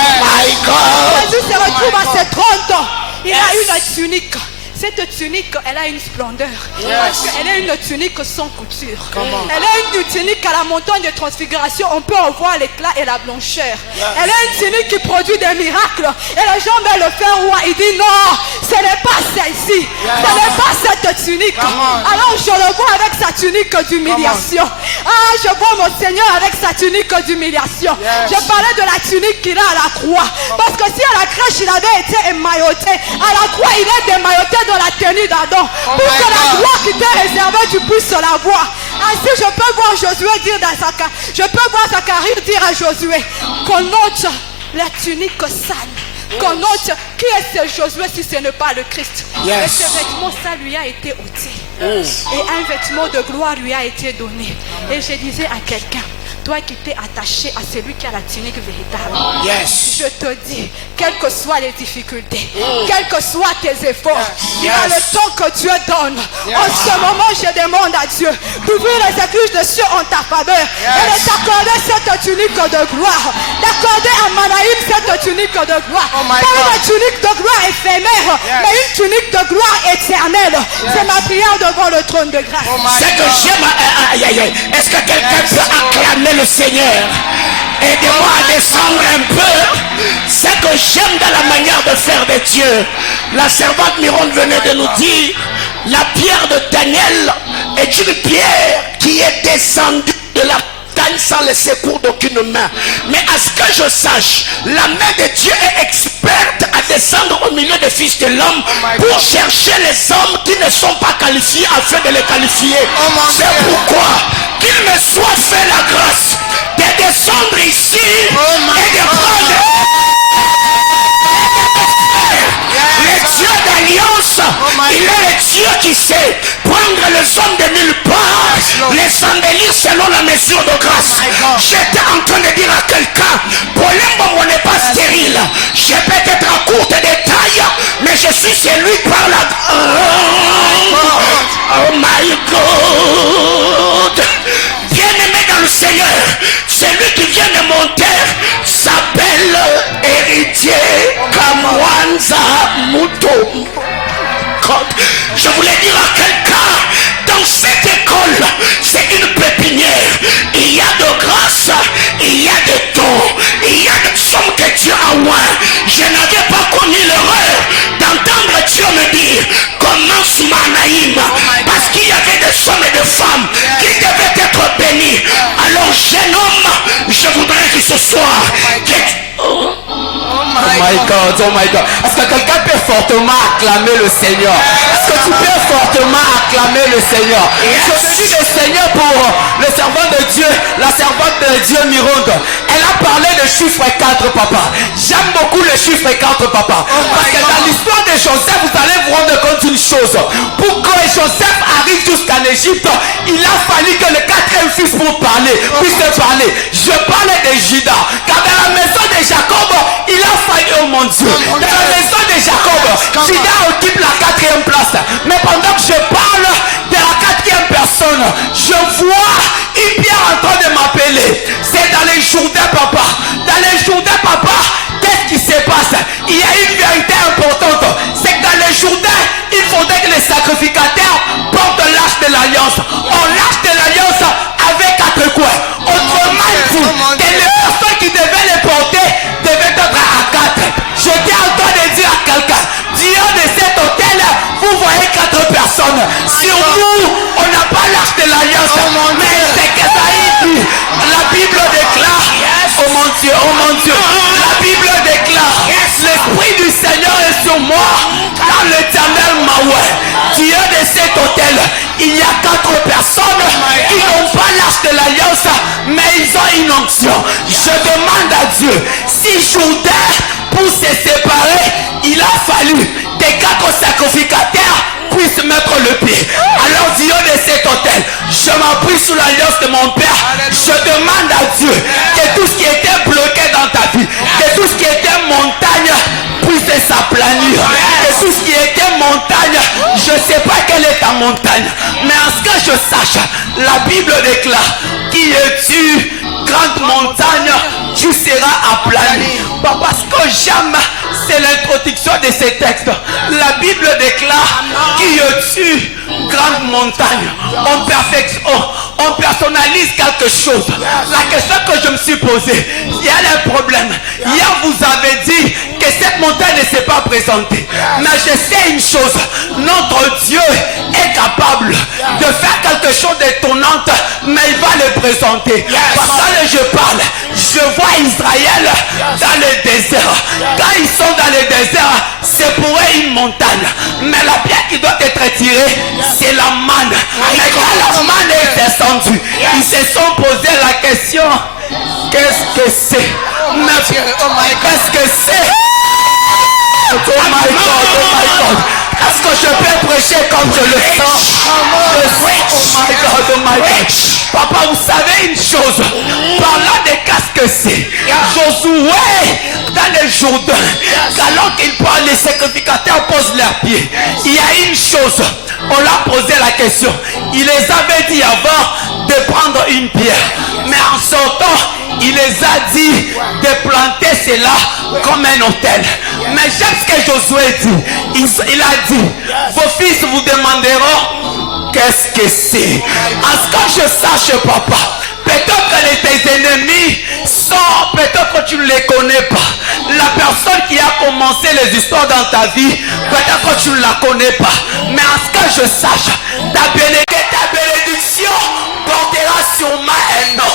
Jésus se retrouve à ses 30 ans. Il a une tunique. Cette tunique, elle a une splendeur. Parce qu'elle est une tunique sans couture. Elle est une tunique à la montagne de transfiguration. On peut en voir l'éclat et la blancheur. Elle est une tunique qui produit des miracles. Et les gens veulent le faire roi. Il dit non, ce n'est pas celle-ci. Ce n'est pas cette tunique. Alors je le vois avec sa tunique d'humiliation. Ah, je vois mon Seigneur avec sa tunique d'humiliation. Je parlais de la tunique qu'il a à la croix. Parce que si à la crèche il avait été émailloté, à la croix il est démailloté dans la tenue d'Adam, pour que la gloire qui t'est réservée tu puisses la voir. Ainsi je peux voir Josué dire dans Zacharie dire à Josué qu'on ôte la tunique sale, qu'on ôte. Qui est ce Josué si ce n'est pas le Christ? Et ce vêtement ça lui a été ôté et un vêtement de gloire lui a été donné. Et je disais à quelqu'un, toi qui t'es attaché à celui qui a la tunique véritable, je te dis, quelles que soient les difficultés, quels que soient tes efforts, il y a le temps que Dieu donne. En ce moment, je demande à Dieu d'ouvrir les écluses de cieux en ta faveur et de t'accorder cette tunique de gloire, d'accorder à Manaïm cette tunique de gloire. Pas une tunique de gloire éphémère, mais une tunique de gloire éternelle. C'est ma prière devant le trône de grâce. C'est que j'aime. Est-ce que quelqu'un peut acclamer le Seigneur? Aidez-moi à descendre un peu. C'est que j'aime dans la manière de faire de Dieu. La servante Mironde venait de nous dire, la pierre de Daniel est une pierre qui est descendue de la montagne sans le secours d'aucune main. Mais à ce que je sache, la main de Dieu est experte à descendre au milieu des fils de l'homme pour chercher les hommes qui ne sont pas qualifiés afin de les qualifier. C'est pourquoi qu'il me soit fait la grâce de descendre ici et de prendre le Dieu d'alliance. Il est qui sait prendre les hommes de nulle part, les embellir selon la mesure de grâce. J'étais en train de dire à quelqu'un, Polembo n'est pas stérile. Je peux être à courte de taille, mais je suis celui par la... Oh my God. Bien-aimé dans le Seigneur, celui qui vient de mon terre s'appelle héritier Kamwanza Mutombo. Je voulais dire à quelqu'un, dans cette école, c'est une pépinière. Il y a de grâce, il y a de dons, il y a de sommes que Dieu a oint. Je n'avais pas connu l'erreur d'entendre Dieu me dire, commence Manaïm, parce qu'il y avait des hommes et des femmes qui devaient être bénis. Alors jeune homme, je voudrais que ce soir, Oh my God, oh my God. Est-ce que quelqu'un peut fortement acclamer le Seigneur? Est-ce que tu peux fortement acclamer le Seigneur? Je bénis le Seigneur pour le servant de Dieu, la servante de Dieu Mironde. Elle a parlé de chiffre 4, papa. J'aime beaucoup le chiffre 4, papa. Parce que dans l'histoire de Joseph, vous allez vous rendre compte d'une chose. Pour que Joseph arrive jusqu'en Égypte, il a fallu que le 4e fils pour parler, puisse parler. Je parlais de Judas. Car dans la maison de Jacob, il a fallu, oh mon Dieu, dans la maison de Jacob, Judas occupe la 4e place. Mais pendant que je parle de la 4e personne, je vois une pierre en train de m'appeler. C'est dans les Jourdains, papa. Dans les Jourdains, papa, qu'est-ce qui se passe? Il y a une vérité importante. C'est que dans les Jourdains, il faudrait que les sacrificateurs portent l'arche de l'alliance. On l'arche de l'alliance avec 4 coins. Autrement dit, que les personnes qui devaient les porter devaient être à 4. J'étais en train de dire à quelqu'un, Dieu de cet hôtel, vous voyez 4 personnes. Sur nous, on n'a pas l'arche de l'alliance. Mais c'est que ça dit. La Bible déclare, oh mon Dieu, la Bible déclare, l'Esprit du Seigneur est sur moi, car l'Éternel m'a oint. Dieu de cet hôtel, il y a 4 personnes qui n'ont pas l'arche de l'alliance, mais ils ont une onction. Je demande à Dieu, si Jourdain, pour se séparer, il a fallu que 4 sacrificateurs puissent mettre le pied. Alors Dieu de cet hôtel, je m'appuie sur l'alliance de mon Père. Je demande à Dieu que tout ce qui était bloqué dans ta vie, que tout ce qui était montagne puisse s'aplanir. Que tout ce qui était montagne, je ne sais pas quelle est ta montagne, mais en ce que je sache, la Bible déclare, qui es-tu, grande montagne, tu seras aplani. Parce que j'aime, c'est l'introduction de ces textes. La Bible déclare, qui es-tu, grande montagne. On personnalise quelque chose. La question que je me suis posée, il y a un problème. Hier vous avez dit que cette montagne ne s'est pas présentée. Mais je sais une chose, notre Dieu est capable de faire quelque chose d'étonnant, mais il va le présenter. Parce que je parle, je vois Israël dans le désert. Quand ils sont dans le désert, c'est pour eux une montagne. Mais la pierre qui doit être tirée, c'est la manne. Mais quand la manne est descendue, ils se sont posé la question, qu'est-ce que c'est? Qu'est-ce que c'est? Oh my God, oh my God. Est-ce que je peux prêcher comme je le sens? Oh my God, oh my God. Papa, vous savez une chose, parlant de qu'est-ce que c'est, Josué dans les Jourdains, alors qu'il parle, les sacrificateurs posent leurs pieds. Il y a une chose, on l'a posé la question, il les avait dit avant de prendre une pierre, mais en sortant, il les a dit de planter cela comme un autel. Mais j'aime ce que Josué dit. Il a dit, vos fils vous demanderont qu'est-ce que c'est. En ce que je sache, papa, peut-être que tes ennemis sont, peut-être que tu ne les connais pas. La personne qui a commencé les histoires dans ta vie, peut-être que tu ne la connais pas. Mais en ce que je sache, ta bénédiction portera sûrement un nom.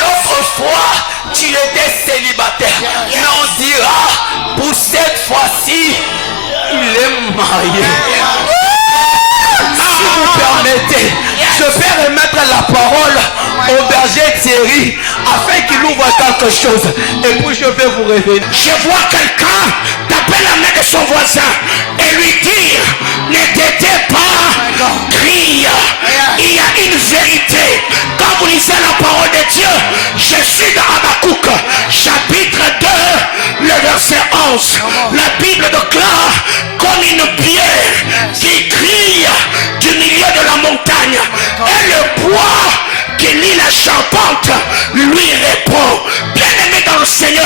L'autre fois, tu étais célibataire. Mais on dira, pour cette fois-ci, il est marié. Si vous permettez, je vais remettre la parole au berger Thierry afin qu'il ouvre quelque chose. Et puis je vais vous révéler. Je vois quelqu'un taper la main de son voisin et lui dire, ne t'étais pas 11, la Bible déclare comme une pierre qui crie du milieu de la montagne. Et le bois qui lie la charpente lui répond. Bien-aimé dans le Seigneur,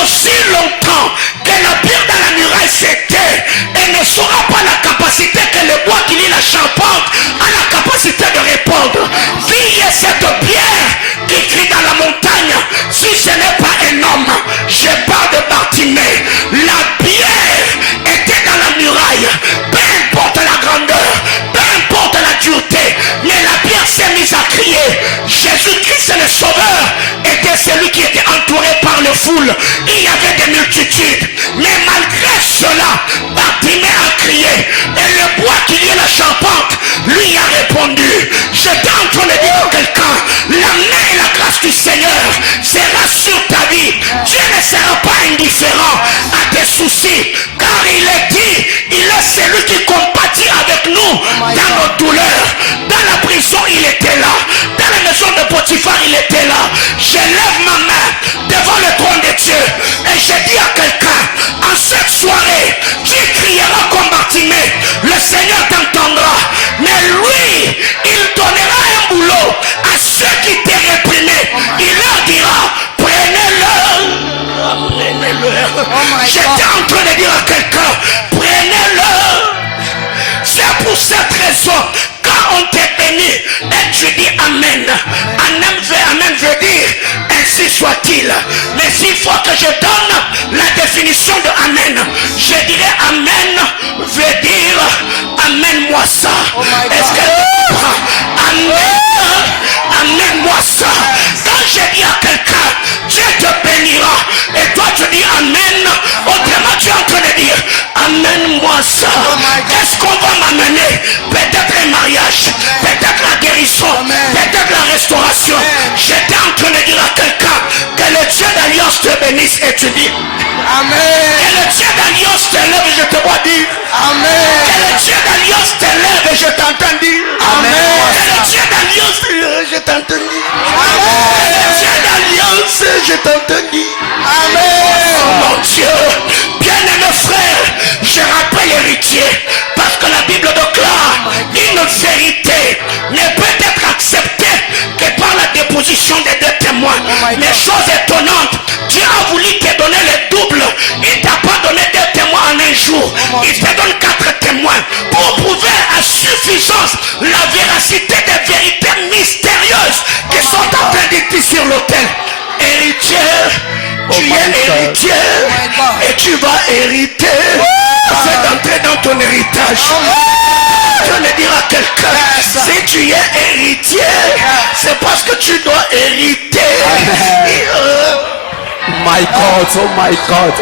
aussi longtemps que la pierre dans la muraille s'était, elle ne saura pas la capacité que le bois qui lie la charpente a la capacité de répondre. Qui est cette pierre qui crie dans la montagne si ce n'est pas un homme? Je parle de Bartimée. La pierre était dans la muraille. Peu importe la grandeur, peu importe la dureté, mais la pierre s'est mise à crier. Jésus-Christ le Sauveur était celui qui était entouré par le foule. Il y avait des multitudes, mais malgré cela, Bartimée a crié. Et le bois qui liait la charpente lui a répondu. J'étais en train de dire à quelqu'un, la main et la grâce du Seigneur sera sur ta vie. Dieu ne sera pas indifférent à tes soucis, car il est dit, il est celui qui compatit avec nous dans nos douleurs. Dans la prison, il était là. Dans la maison de Potiphar, il était là. Je lève ma main devant le trône de Dieu et je dis à quelqu'un, en cette soirée, tu crieras comme Bartimée, le Seigneur t'entendra, mais lui, il donnera un boulot à ceux qui t'ont réprimé. Il leur dira, prenez-le. Prenez-le. J'étais en train de dire à quelqu'un, prenez-le. C'est pour cette raison, quand on t'est béni et tu dis Amen, Amen veut dire ainsi soit-il. Mais s'il faut que je donne la définition de Amen, je dirais Amen veut dire amène-moi ça. Est-ce que tu comprends? Amène-moi ça. Quand je dis à quelqu'un, Dieu te bénira, et toi tu dis Amen, autrement tu es en train de dire amène-moi ça. Qu'est-ce qu'on va m'amener? Peut-être un mariage, peut-être la guérison, peut-être la restauration. J'étais en train de dire à quelqu'un que le Dieu d'alliance te bénisse et tu dis Amen. Que le Dieu d'alliance te lève et je te vois dire Amen. Que le Dieu d'alliance te lève et je t'entends dire Amen. Que le Dieu d'alliance te lève et je t'entends dire Amen. Que le Dieu d'alliance je t'entends dire Amen. Oh mon Dieu, bien-aimé frère, je rappelle l'héritier parce que la Bible déclare une vérité ne peut être acceptée que par la déposition des deux témoins. Mais chose étonnante, Dieu a voulu te donner le double. Il t'a pas donné deux témoins en un jour. Il te donne 4 témoins pour prouver à suffisance la véracité des vérités mystérieuses qui sont en train d'être sur l'autel. Héritier, tu es héritier et tu vas hériter. C'est d'entrer dans ton héritage. Je vais dire à quelqu'un, si tu es héritier, c'est parce que tu dois hériter. My God, oh my God.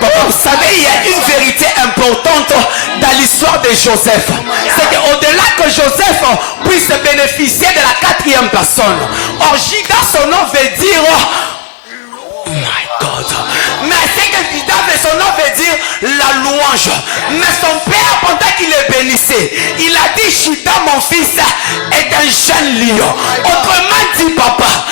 Papa, vous savez, il y a une vérité importante dans l'histoire de Joseph. C'est qu'au-delà que Joseph puisse bénéficier de la 4e personne. Or, Judas, son nom veut dire... Oh my God. Mais c'est que Judas, son nom veut dire la louange. Mais son père, pendant qu'il le bénissait, il a dit, Judas, mon fils, est un jeune lion. Autrement dit, papa,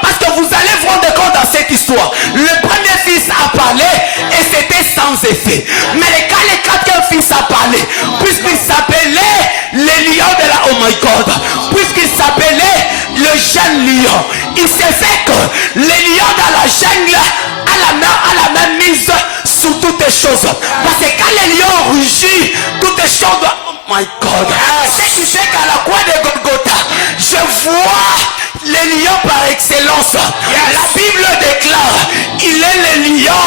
parce que vous allez vous rendre compte dans cette histoire, le premier fils a parlé et c'était sans effet. Mais quand le 4e fils a parlé, puisqu'il s'appelait le lion de la... Oh my God. Puisqu'il s'appelait le jeune lion, il s'est fait que le lion dans la jungle a la main mise sur toutes les choses. Parce que quand le lion rugit, toutes les choses... Oh my God. C'est qui fait qu'à la croix de Golgotha, je vois le lion par excellence. La Bible déclare, il est le lion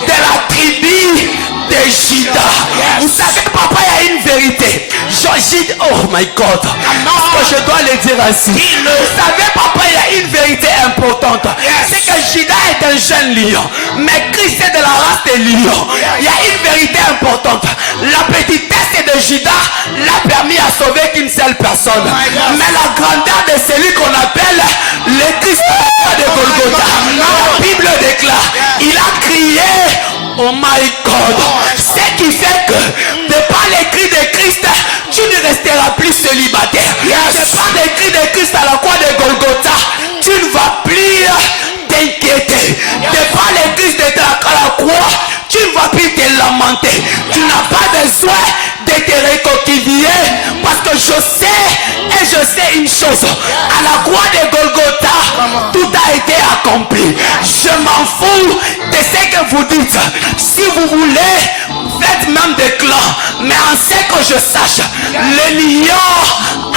de la tribu de Juda. Vous savez, papa, il y a une vérité. Oh my God. Parce que je dois le dire ainsi. Vous savez, papa, il y a une vérité importante. C'est que Juda est un jeune lion. Mais Christ est de la race des lions. Il y a une vérité importante. La petitesse de Juda l'a permis à sauver qu'une seule personne. Mais la grandeur de celui qu'on appelle le Christ de Golgotha. La Bible déclare, il a crié, oh my God. Ce qui fait que de par les cris de Christ, tu ne resteras plus célibataire. De par les cris de Christ à la croix de Golgotha, tu ne vas plus t'inquiéter. De par les cris de à la croix, santé. Tu n'as pas besoin de te réconcilier parce que je sais une chose. À la croix de Golgotha, tout a été accompli. Je m'en fous de ce que vous dites. Si vous voulez, faites même des clans. Mais en ce que je sache, le lion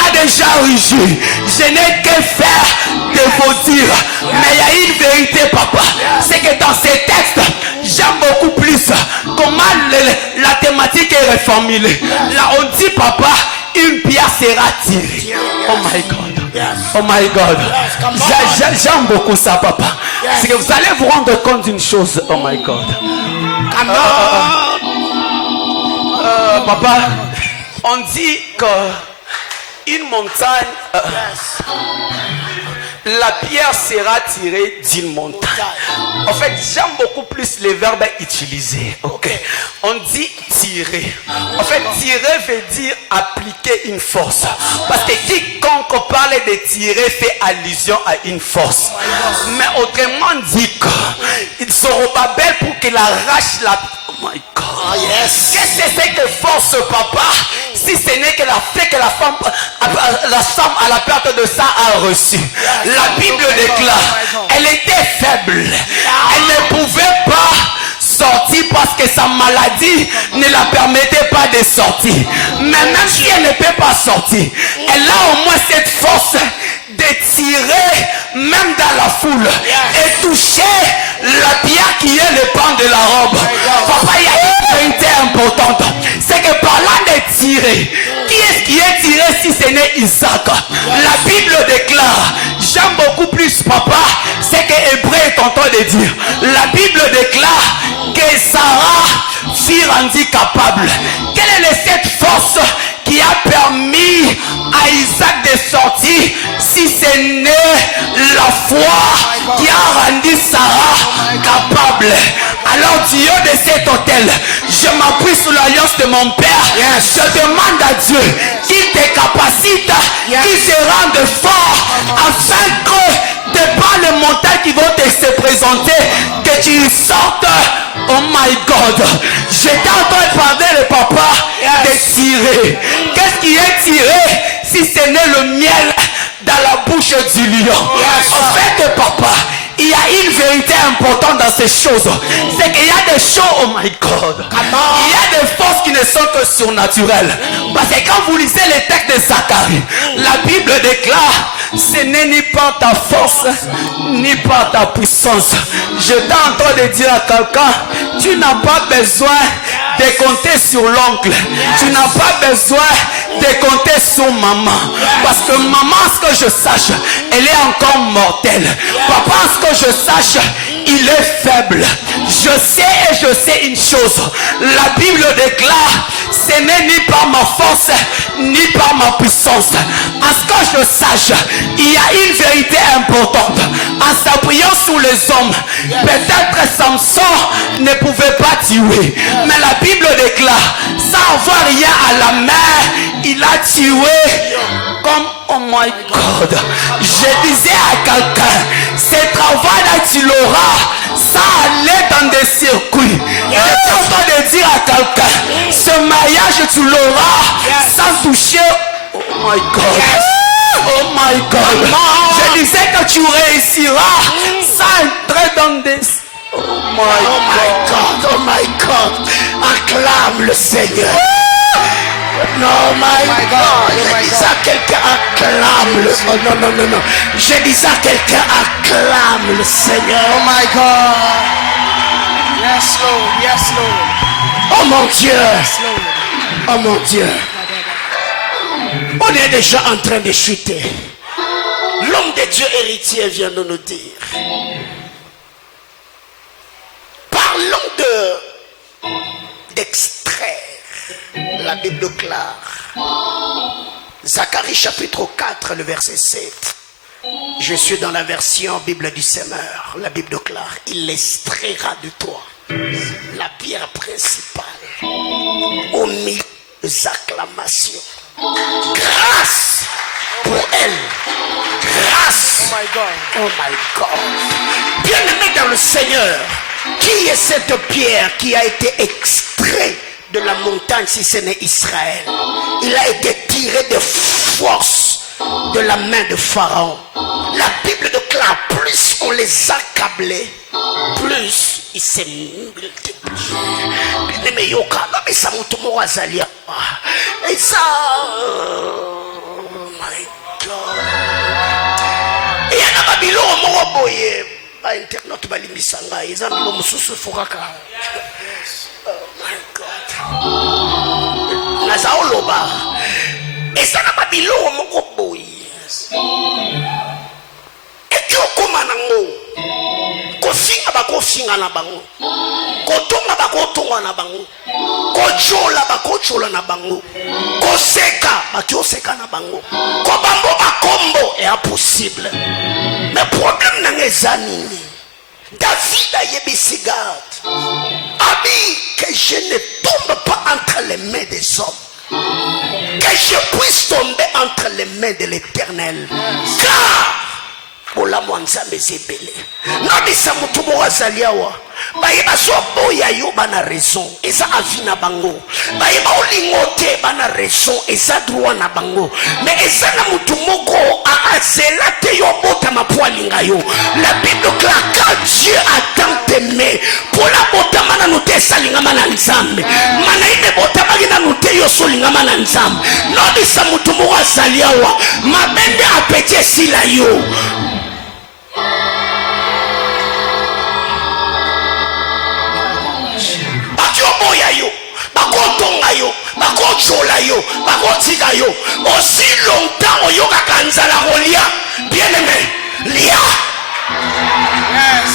a déjà rugi. Je n'ai que faire de vous dire. Mais il y a une vérité, papa. C'est que dans ces textes, j'aime beaucoup plus comment la thématique est reformulée. Là, on dit, papa, une pierre sera tirée. Oh my God. Oh my God. J'aime beaucoup ça, papa. C'est que vous allez vous rendre compte d'une chose. Oh my God. Papa, on dit que une montagne, la pierre sera tirée d'une montagne. En fait, j'aime beaucoup plus les verbes utilisés. Ok. On dit tirer. En fait, tirer veut dire appliquer une force. Parce que quiconque parle de tirer fait allusion à une force. Mais autrement dit que Zorobabel pour qu'il arrache la... Oh my God. Oh yes. Qu'est-ce que c'est que force, papa? Si ce n'est que la fait que la femme à la perte de sang a reçu. La Bible déclare, elle était faible. Elle ne pouvait pas sortir parce que sa maladie ne la permettait pas de sortir. Mais même si elle ne peut pas sortir, elle a au moins cette force de tirer même dans la foule et toucher la pierre qui est le pan de la robe. Papa, il y a une vérité importante. C'est que parlant de tirer, qui est-ce qui est tiré si ce n'est Isaac? La Bible déclare, j'aime beaucoup plus, papa, c'est que Hébreu est en train de dire. La Bible déclare que Sarah fut rendue capable. Quelle est cette force qui a permis à Isaac de sortir si ce n'est la foi qui a rendu Sarah capable? Alors Dieu de cet hôtel, je m'appuie sur l'alliance de mon Père. Je demande à Dieu qu'il te capacite, qu'il te rende fort afin que de par les montagnes qui vont se présenter, que tu sortes. Oh my God, j'étais en train de parler le papa de tirer. Qu'est-ce qui est tiré si ce n'est le miel dans la bouche du lion? En fait, papa, il y a une vérité importante dans ces choses. C'est qu'il y a des choses, oh my God, il y a des forces qui ne sont que surnaturelles. Parce que quand vous lisez les textes de Zacharie, la Bible déclare, ce n'est ni par ta force, ni par ta puissance. Je suis en train de dire à quelqu'un, tu n'as pas besoin de compter sur l'oncle. Tu n'as pas besoin de compter sur maman. Parce que maman, ce que je sache, elle est encore mortelle. Papa, ce que je sache, il est faible. Je sais une chose. La Bible déclare, ce n'est ni par ma force, ni par ma puissance. En ce que je sache, il y a une vérité importante. En s'appuyant sur les hommes, peut-être Samson ne pouvait pas tuer. Mais la Bible déclare, sans avoir rien à la main, il a tué comme, oh my God. Je disais à quelqu'un, ce travail-là tu l'auras sans aller dans des circuits. J'étais en train de dire à quelqu'un, ce mariage tu l'auras sans toucher. Oh my God. Oh my God. Je disais que tu réussiras sans entrer dans des... Oh my God. Oh my God. Acclame le Seigneur. Non, my God. Je dis à quelqu'un, acclame le Seigneur. Oh, non. Je dis à quelqu'un, acclame le Seigneur. Oh my God. Yes, Lord. Yes, Lord. Oh mon Dieu. Yes, Lord. Oh mon Dieu. On est déjà en train de chuter. L'homme de Dieu héritier vient de nous dire. Parlons d'extraire la Bible claire. Zacharie chapitre 4, le verset 7. Je suis dans la version Bible du Semeur, la Bible claire. Il extraira de toi la pierre principale au milieu des acclamations. Grâce pour elle. Grâce. Oh my God. Oh my God. Bien-aimé dans le Seigneur, qui est cette pierre qui a été extraite tiré de la montagne si ce n'est Israël. Il a été tiré de force de la main de Pharaon. La Bible déclare, plus on les accablait, plus ils se multiplient. Mais yoka, mais ça monte mon azalia. Et ça, oh my God. Et il y a un babylon mon boye. Internet balimisanga, ils ont mis le sous furaka. Oh my God. Nazaoloba. Et ça n'a pas bilo mon boy. Et tu as comme un ango. Kofinga ba kofinga na bango. Kotonga ba kotonga na bango. Kochola ba kochola na bango. Koseka ba kyoseka na bango. Kobambo ba kombo est impossible. Mais problème n'a pas nini. David a yébisigat. Ami, que je ne tombe pas entre les mains des hommes. Que je puisse tomber entre les mains de l'Éternel. Car pour la moanzambe zebele. Nabisa mutumo wazaliawa. Bayeba so boya yo bana raison. Eza avina bango. Bayeba olingote bana raison. Eza droit na bango. Mais eza na mutumoko a azelate yo bota mapoalinga yo. La Bible claque quand Dieu a tant aimé. Pour la bota mana nute salinga mana nzambe. Mana ine bota bagina nute yo solinga mana nzambe. Nabisa mutumo wazaliawa. Mabende apete sila yo. Aussi longtemps on yoga kanza la rolia. Bien aimé, lia. Yes.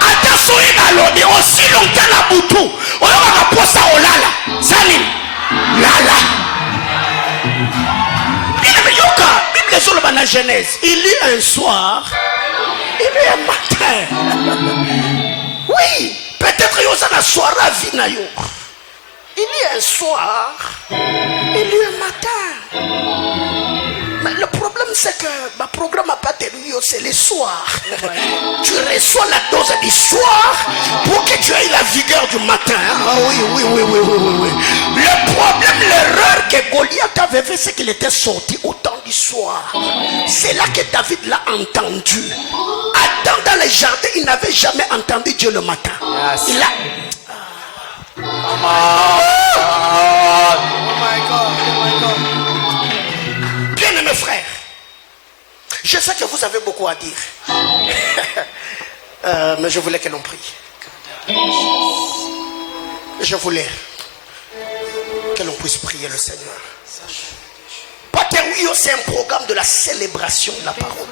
Attention il a aussi longtemps la boutou. On yoga posa olala. Salim. Lala. Bien aimé yoga. Bible sur le bana Genèse. Il lit un soir. Il lit un matin. Oui. Peut-être qu'il y a une soirée à Vinayo. Il y a un soir, il y a un matin. Mais le problème c'est que ma programme n'a pas terminé, c'est le soir. Tu reçois la dose du soir pour que tu aies la vigueur du matin. Ah oui. Le problème, l'erreur que Goliath avait fait, c'est qu'il était sorti au temps du soir. C'est là que David l'a entendu. Adam dans les jardins, il n'avait jamais entendu Dieu le matin. Yes. Il a... Oh my God. Bien aimé frère, je sais que vous avez beaucoup à dire. Mais je voulais que l'on prie. Je voulais que l'on puisse prier le Seigneur. Pateruyo, c'est un programme de la célébration de la parole.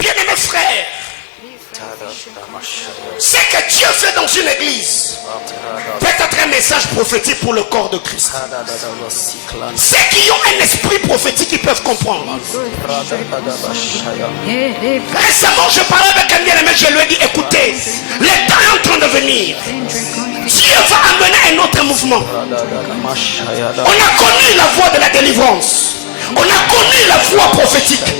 Bien aimé frère, ce que Dieu fait dans une église peut être un message prophétique pour le corps de Christ. Ceux qui ont un esprit prophétique, ils peuvent comprendre. Récemment, je parlais avec un bien-aimé, je lui ai dit, écoutez, le temps est en train de venir. Dieu va amener un autre mouvement. On a connu la voie de la délivrance. On a connu la voie prophétique.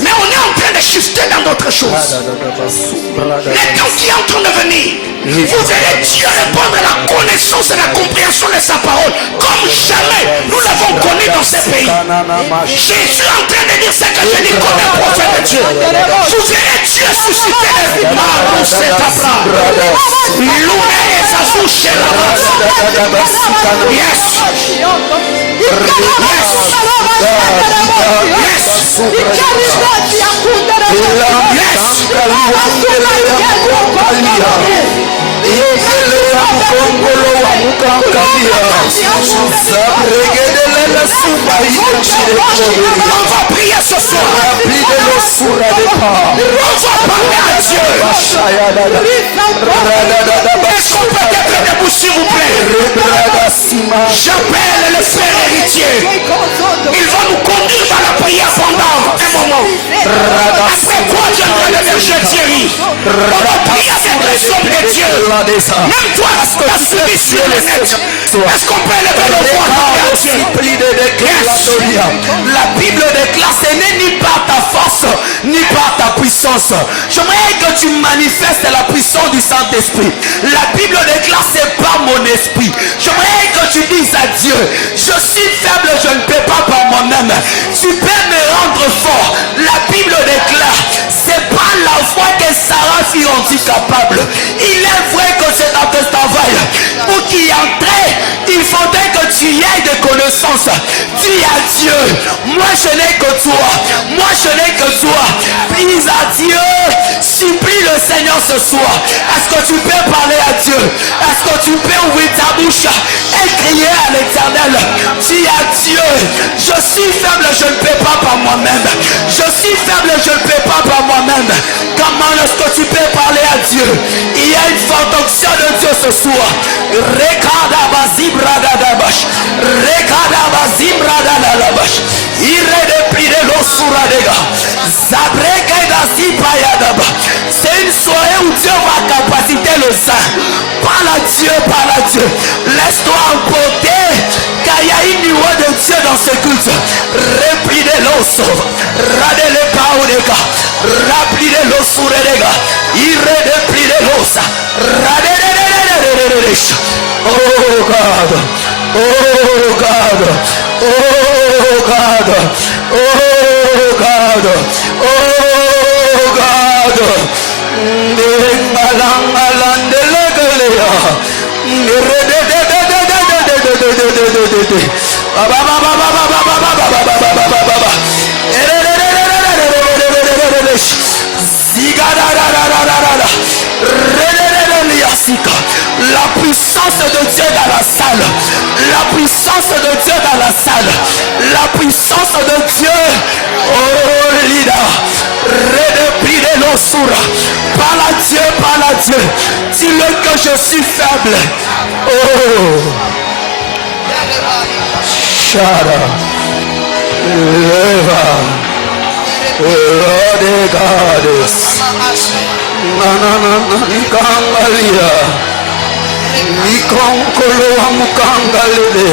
Mais on est en train de shifter dans d'autres choses. Le temps qui est en train de venir, vous verrez Dieu répondre à la connaissance et la compréhension de sa parole comme jamais nous l'avons connu dans ce pays. Jésus est en train de dire ce que je dis comme un prophète de Dieu. Vous verrez Dieu susciter les marous et tabra. L'oué et sa souche et la race. Yes. On va prier ce soir. On va parler à Dieu. Est-ce qu'on peut être debout s'il vous plaît? J'appelle le frère héritier. Il va nous conduire dans la prière pendant un moment. Après quoi viendra le berger Thierry. On va prier Il y a des hommes de Dieu. Même toi, tu as subi sur le net. Est-ce qu'on peut lever le voix à Dieu? La Bible déclare ce n'est ni par ta force ni par ta puissance. J'aimerais que tu manifestes la puissance du Saint-Esprit. La Bible déclare c'est par mon esprit. J'aimerais que tu dises à Dieu, je suis faible, je ne peux pas par moi-même. Tu peux me rendre fort. La Bible déclare c'est pas la foi que Sarah fut rendue capable. Il est vrai que c'est dans ton travail. Pour qu'y entrer, il faudrait que tu y aies des connaissances. Dis à Dieu, moi je n'ai que toi. Moi je n'ai que toi. Dis à Dieu, supplie le Seigneur ce soir. Est-ce que tu peux parler à Dieu? Est-ce que tu peux ouvrir ta bouche et crier à l'Éternel? Dis à Dieu, je suis faible, je ne peux pas par moi-même. Je suis faible, je ne peux pas par moi-même. Comment est-ce que tu peux parler à Dieu? Il y a une forte onction de Dieu ce soir. C'est une soirée où Dieu va capaciter le sein. Parle à Dieu, parle à Dieu. Laisse-toi emporter, car il y a une niveau de Dieu dans ce culte. Repli de l'osso, rade le paudega, rapli de l'osso redega, irre de pli de l'ossa, rade de. Oh God, oh God, oh God, oh God, oh God. La puissance de Dieu dans la salle. La puissance de Dieu dans la salle. La puissance de Dieu. Oh Lida. Redépile l'osura. Parle à Dieu, parle à Dieu. Dis-le que je suis faible. Oh. Shara. Leva. Lord Goddess. Nikangalia. Nikonkolo amukangalele.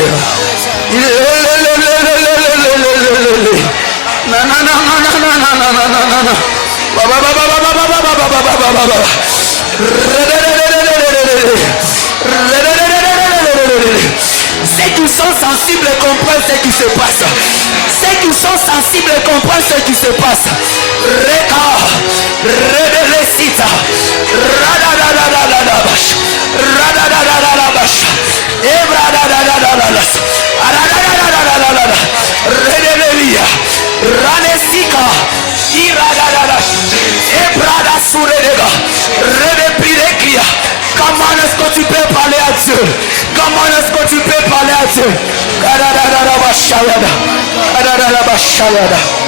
Ceux qui sont sensibles comprennent ce qui se passe. Ceux qui sont sensibles comprennent ce qui se passe. Reka, redelecita, radadadadadabash, radadadadadabash, ebradadadadadas, radadadadadadada, redelelia, ranesika, iradadadash, ebradasuredega, redepirekia. Comment est-ce que tu peux parler à Dieu? Comment est-ce que tu peux parler à Dieu? Oh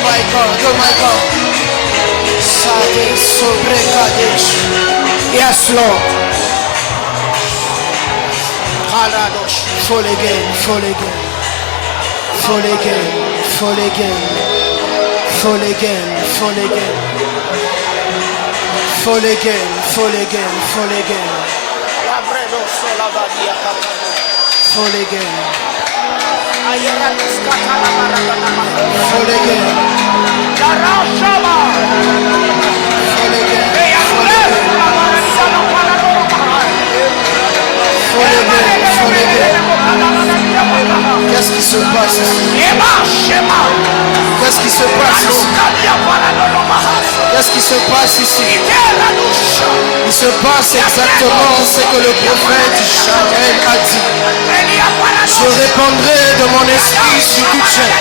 my God, oh my God. Yes, Lord. Fall again, fall again. Fall again, fall again. Fall again, fall again. Fall again, fall again, fall again. Fall again. Fall again. Qu'est-ce qui se passe ici? Qu'est-ce qui se passe ici? Qu'est-ce qui se passe ici? Il se passe exactement ce que le prophète Joël a dit. Je répandrai de mon esprit sur toute chair.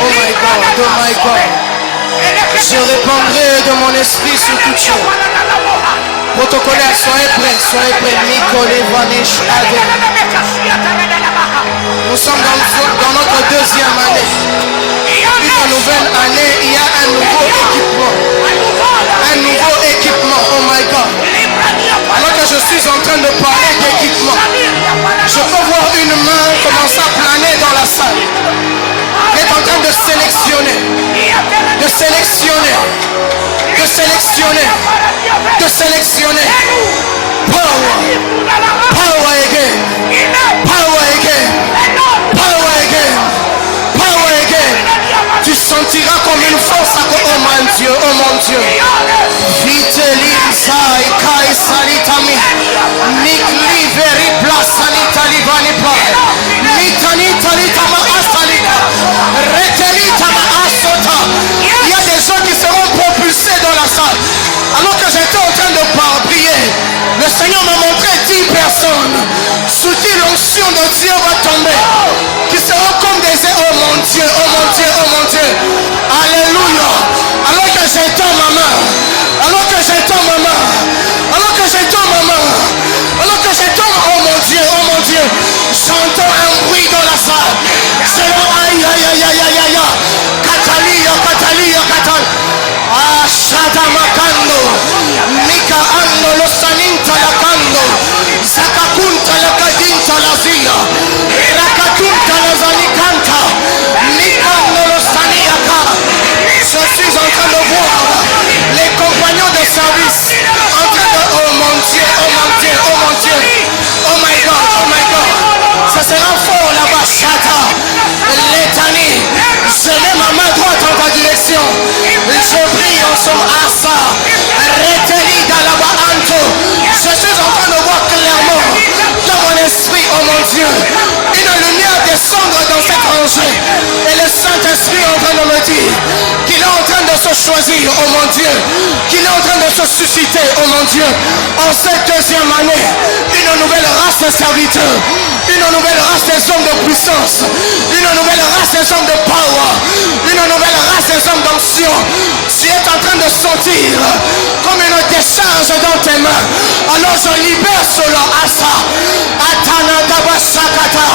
Oh my God, oh my God. Je répandrai de mon esprit sur toute chair. Protocolaire, soyez prêts. Mikole Vanish Ade. Nous sommes dans notre deuxième année. Une nouvelle année, il y a un nouveau équipement. Un nouveau équipement, oh my God. Alors que je suis en train de parler d'équipement, je peux voir une main commencer à planer dans la salle. Elle est en train de sélectionner. De sélectionner. De sélectionner. te sélectionner. Power. Power again. Power again. Power again. Power again. Tu sentiras comme une force à côté. Oh mon Dieu, oh mon Dieu. Viteli sai kai salitami. Nikli veri plasani talibani pa. Mitani talitama asalika. Reteli tama asota. Il y a des gens qui seront propulsés dans la salle. Alors que j'étais en train de prier, le Seigneur m'a montré 10 personnes sous qui l'onction de Dieu va tomber, qui seront comme des ailes. Oh mon Dieu, oh mon Dieu, oh mon Dieu. Alléluia. Alors que j'étends ma main, alors que j'étends ma main, alors que j'étends ma main, alors que j'étends, oh mon Dieu, j'entends un bruit dans la salle. C'est le aïe aïe aïe aïe aïe aïe. Catalia, Catalia, Catalia. Ashada makando, Mika ando lo saninta la kando, Zakakunta la kadinta la zia, Rakatunta la zanikanta, Mika ando lo saniaka. Je suis en train de voir les compagnons de service en train de, oh mon Dieu, oh mon Dieu, oh mon Dieu, oh my God, oh my God. Ça sera fort là-bas, Chata, l'étanie. Je mets ma main droite en ta direction. Je prie en son asa. Reteli d'Alaba Anto. Je suis en train de voir clairement dans mon esprit, oh mon Dieu, une lumière descendre dans cette rangée. Et le Saint-Esprit est en train de me dire qu'il est en train de se choisir, oh mon Dieu, qu'il est en train de se susciter, oh mon Dieu, en cette deuxième année, une nouvelle race de serviteurs, une nouvelle race des hommes de puissance, une nouvelle race des hommes de power, une nouvelle race des hommes d'onction. Tu es en train de sentir comme une décharge dans tes mains. Alors je libère cela à ça. Atana Dabashakata.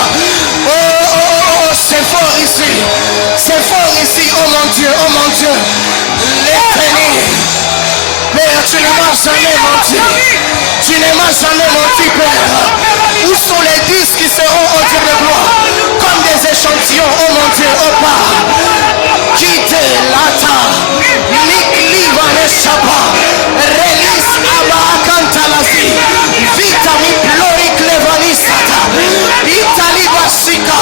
Oh, oh, oh, c'est fort ici. C'est fort ici, oh mon Dieu, oh mon Dieu. L'éternel. Père, tu ne m'as jamais menti. Tu ne m'as jamais menti, Père. Où sont les 10 qui seront au Dieu de gloire? Comme des échantillons, oh mon Dieu, oh Père. Quitte l'ata. Nikli vaneshapa. Relis aba akantalasi. Vitami plori clevanisata. Itali basika.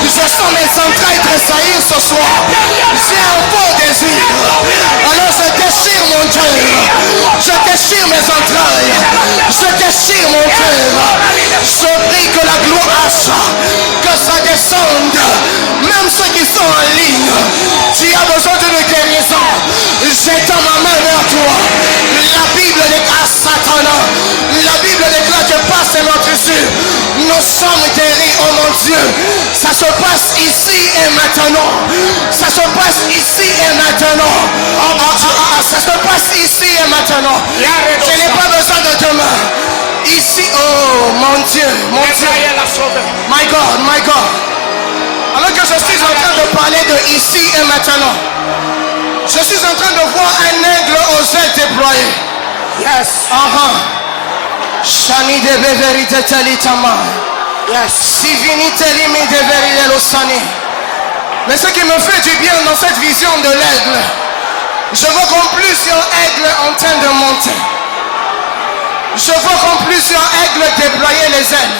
Je sens mes entrailles tressaillir ce soir. J'ai un fort désir. Alors je déchire mon cœur. Je déchire mes entrailles. Je déchire mon cœur. Je prie que la gloire que ça descende. Même ceux qui sont en ligne. Tu as besoin d'une guérison. J'étends ma main vers toi. La Bible déclare Satana. La Bible déclare que par c'est notre issue. Nous sommes guéris, oh mon Dieu. Ça se passe ici et maintenant. Ça se passe ici et maintenant. Ça se passe ici et maintenant. Je n'ai pas besoin de demain. Ici, oh mon Dieu, mon Dieu. My God, my God. Alors que je suis en train de parler de ici et maintenant, je suis en train de voir un aigle aux ailes déployées. Yes. Shani de beverite telitama. Yes. Sivini telimi de verite losani. Mais ce qui me fait du bien dans cette vision de l'aigle, je vois comme plusieurs aigles en train de monter. Je vois comme plusieurs aigles déployer les ailes.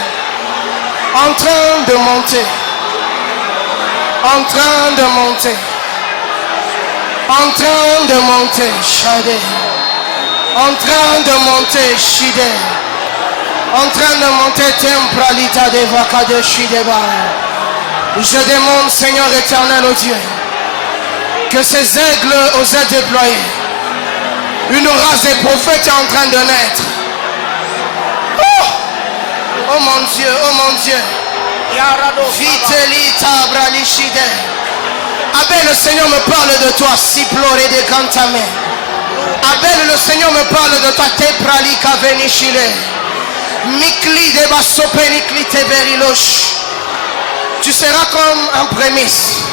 En train de monter. En train de monter. En train de monter. Shade. En train de monter. Shide. En train de monter. Tempralita de vaca de Shideba. Je demande, Seigneur éternel, au Dieu, que ces aigles aux ailes déployées, une race de prophètes est en train de naître. Oh mon Dieu, oh mon Dieu. Vitelita bralishide. Abel, le Seigneur me parle de toi, si ploré de cantame. Abel, le Seigneur me parle de toi, te pralika venishile. Mikli de basopenikli te berilosh. Tu seras comme un prémisse.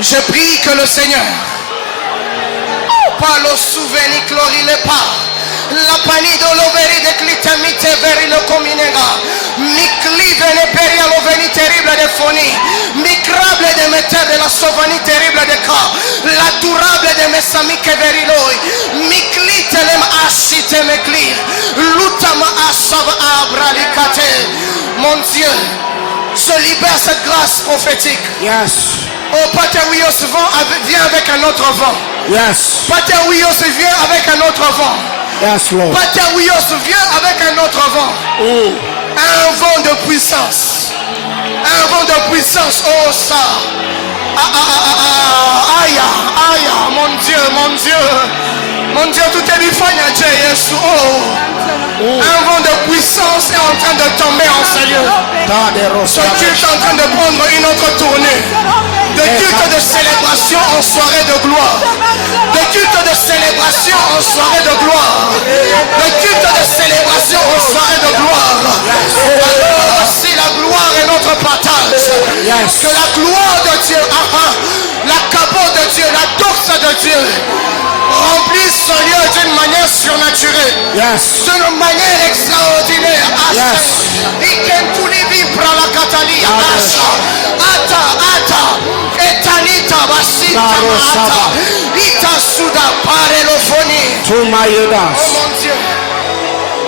Je prie que le Seigneur, par le souvenir glorile pas. La panie de l'overi de clitamite veri le cominega. Mikli vene peri à l'oveni terrible de fonie. Micrable de metter de la sauvanie terrible de cas. La durable de mes amis que veri loi. Mikli telem ashite. Temekli, Lutama Asab Abralikate. Mon Dieu, je libère cette grâce prophétique. Yes. Oh, Paterios vient avec un autre vent. Yes. Paterios vient avec un autre vent. Yes, Lord. Paterios vient avec un autre vent. Oh. Un vent de puissance. Un vent de puissance. Oh, ça. Aïe, aïe, mon Dieu, mon Dieu. Mon Dieu, tout est bifanya, Jésus. Oh. Un vent de puissance est en train de tomber en ce lieu. Ce culte est en train de prendre une autre tournée. De culte de célébration en soirée de gloire. De culte de célébration en soirée de gloire. De culte de célébration en soirée de gloire. Alors, si la gloire est notre partage. Que la gloire de Dieu, la capote de Dieu, la doxa de Dieu remplisse ce lieu d'une manière surnaturelle. D'une manière extraordinaire. Oh mon Dieu,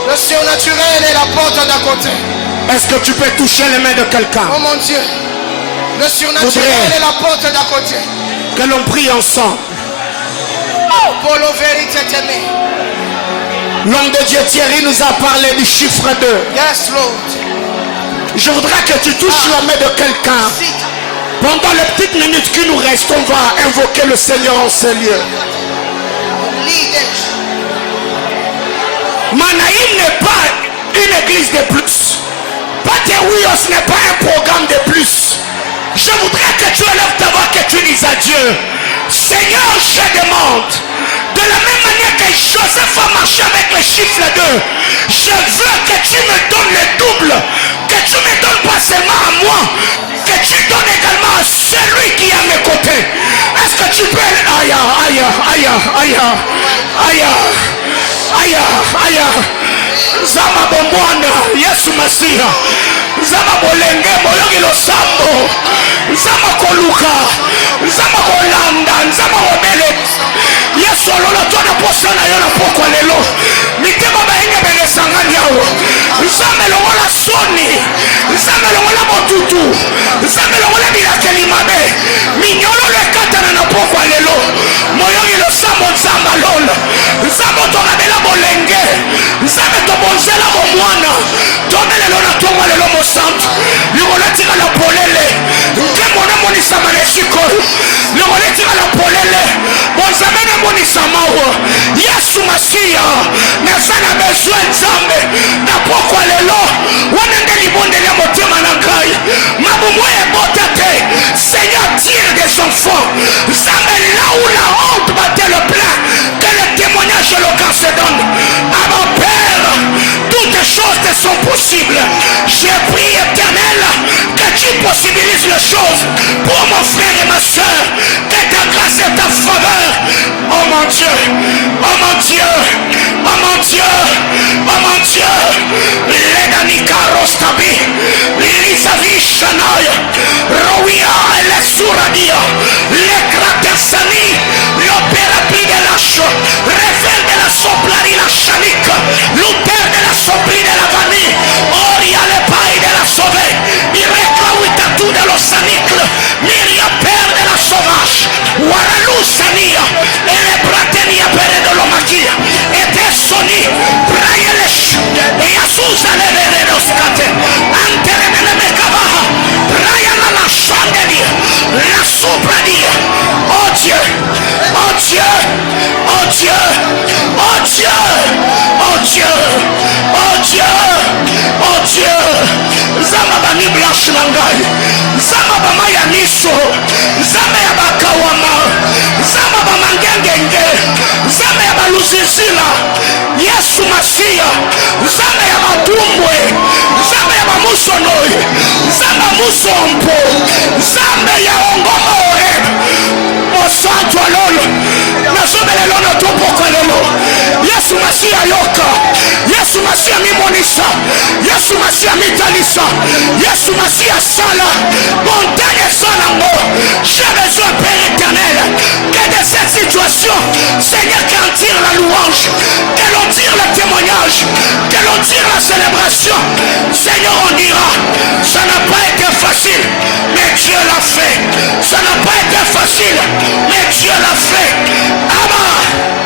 le surnaturel est la porte d'à côté. Est-ce que tu peux toucher les mains de quelqu'un? Oh mon Dieu, le surnaturel est la porte d'à côté. Que l'on prie ensemble. Polo vérité t'aimer. L'homme de Dieu Thierry nous a parlé du chiffre 2. Yes, Lord. Je voudrais que tu touches la main de quelqu'un. Pendant les petites minutes qui nous restent, on va invoquer le Seigneur en ce lieu. Manaïm n'est pas une église de plus. Paterios n'est pas un programme de plus. Je voudrais que tu élèves ta voix, que tu dises à Dieu: Seigneur, je demande, de la même manière que Joseph a marché avec le chiffre 2, je veux que tu me donnes le double, que tu me donnes pas seulement à moi, que tu donnes également à celui qui est à mes côtés. Est-ce que tu peux... Aïe, aïe, aïe, aïe, aïe, aïe, aïe, Zama Bombwana, Yesu Masiha, Zama Bolenge, Moyogi Losambo, Zama Koluka, Zama Kolanda, Zama Obele, Yesu Alola, Tona Posana, Yona Poko Lelo, Mitema Bainga Benesanga Nyao, Zama Longola Soni, Zama Longola Motutu, Zama Longola Bilakeli Mabe, Mignolo le Katana na Poko Lelo, Moyogi Losambo Zama Lola, Zama Tona Bela Bolenge, Zama Tobonzela Bomwana, Tona Lelo na Tonga Lelo Mosantu, Longola Tira la Polele, Nkemona Monisa Maneshiko, Longola Tira la Polele, Bonzamene Monisa Mawa, Yesu Masia, Nasana Besoin Nzambe, na Poko Lelo, Wanende Libonde le Motema Nangai, Mabumwe Botate, Seigneur tire des enfants, Zame là où la honte battait le plein, que le témoignage éloquent se donne. À mon Père, toutes choses te sont possibles. J'ai prié, Éternel, que tu possibilises les choses pour mon frère et ma soeur, que ta grâce et ta faveur. Oh mon Dieu, oh mon Dieu, oh mon Dieu, oh mon Dieu, Ledanika Rostabi, Lisavi Shanaï, Rouia et les Souradia, les Kratersani, l'opérapi de la chaux, révèle de la soplari la chanik, l'auteur de la sopli de la vanille, Oria le paille de la sauvé, Mirekla Witatu de l'Osanicle, Miria père de la sauvage, Waralu Sania, et les Bratenia père de l'Omakia, et des Soni, Braillesh, et Asusa le Vereroskate, Anteremene Mekavaha, Brayana la Chandelia, la Sopradia, oh Dieu, oh Dieu, oh Dieu, oh Dieu, oh Dieu, oh Dieu, oh Dieu, Zama Bani Blanche Langai, Zama Bamaya Niso, Zama Yabakawama, Zama Bamangengenge, Zama Yabaluzizila, Yesu Masia, Zama Yabatumbwe, Zama Yabamusonoi, Zama Musompo, Zama Yaongomore, Mosanto Alolo, Nazomele Lono Topoko Lolo, Yesu Masia Yoka, Yesu Masia Mimonisa, Yesu Masia Mitalisa, Yesu Masia Sala, montagne Salambo. J'ai besoin, Père éternel, que de cette situation, Seigneur, qu'on tire la louange, que l'on tire le témoignage. louange, que l'on tire la célébration. Seigneur, on dira, ça n'a pas été facile, mais Dieu l'a fait. Ça n'a pas été facile, mais Dieu l'a fait. Amen.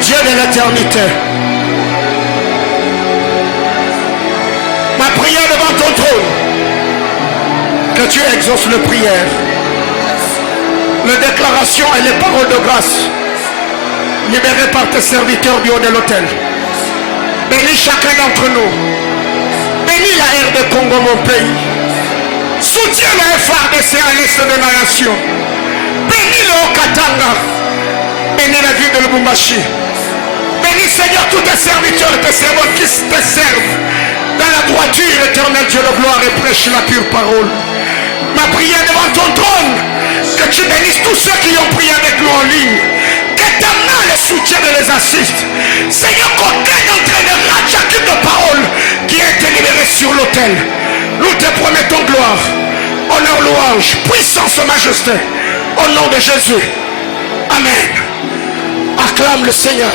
Dieu de l'éternité, ma prière devant ton trône, que tu exauces les prières, les déclarations et les paroles de grâce libérées par tes serviteurs du haut de l'autel. Bénis chacun d'entre nous. Bénis la RD Congo, mon pays. Soutiens le FARDC à l'est de la nation. Bénis le Haut-Katanga. Bénis la ville de Lubumbashi. Bénis Seigneur tous tes serviteurs et tes servants qui te servent dans la droiture éternelle, Dieu de gloire, et prêche la pure parole. Ma prière devant ton trône, que tu bénisses tous ceux qui ont prié avec nous en ligne. Que ta main les soutienne et les assiste. Seigneur, qu'aucun d'entre eux ne rate chacune de paroles qui a été libérée sur l'autel. Nous te promettons gloire, honneur, louange, puissance, majesté. Au nom de Jésus. Amen. Acclame le Seigneur.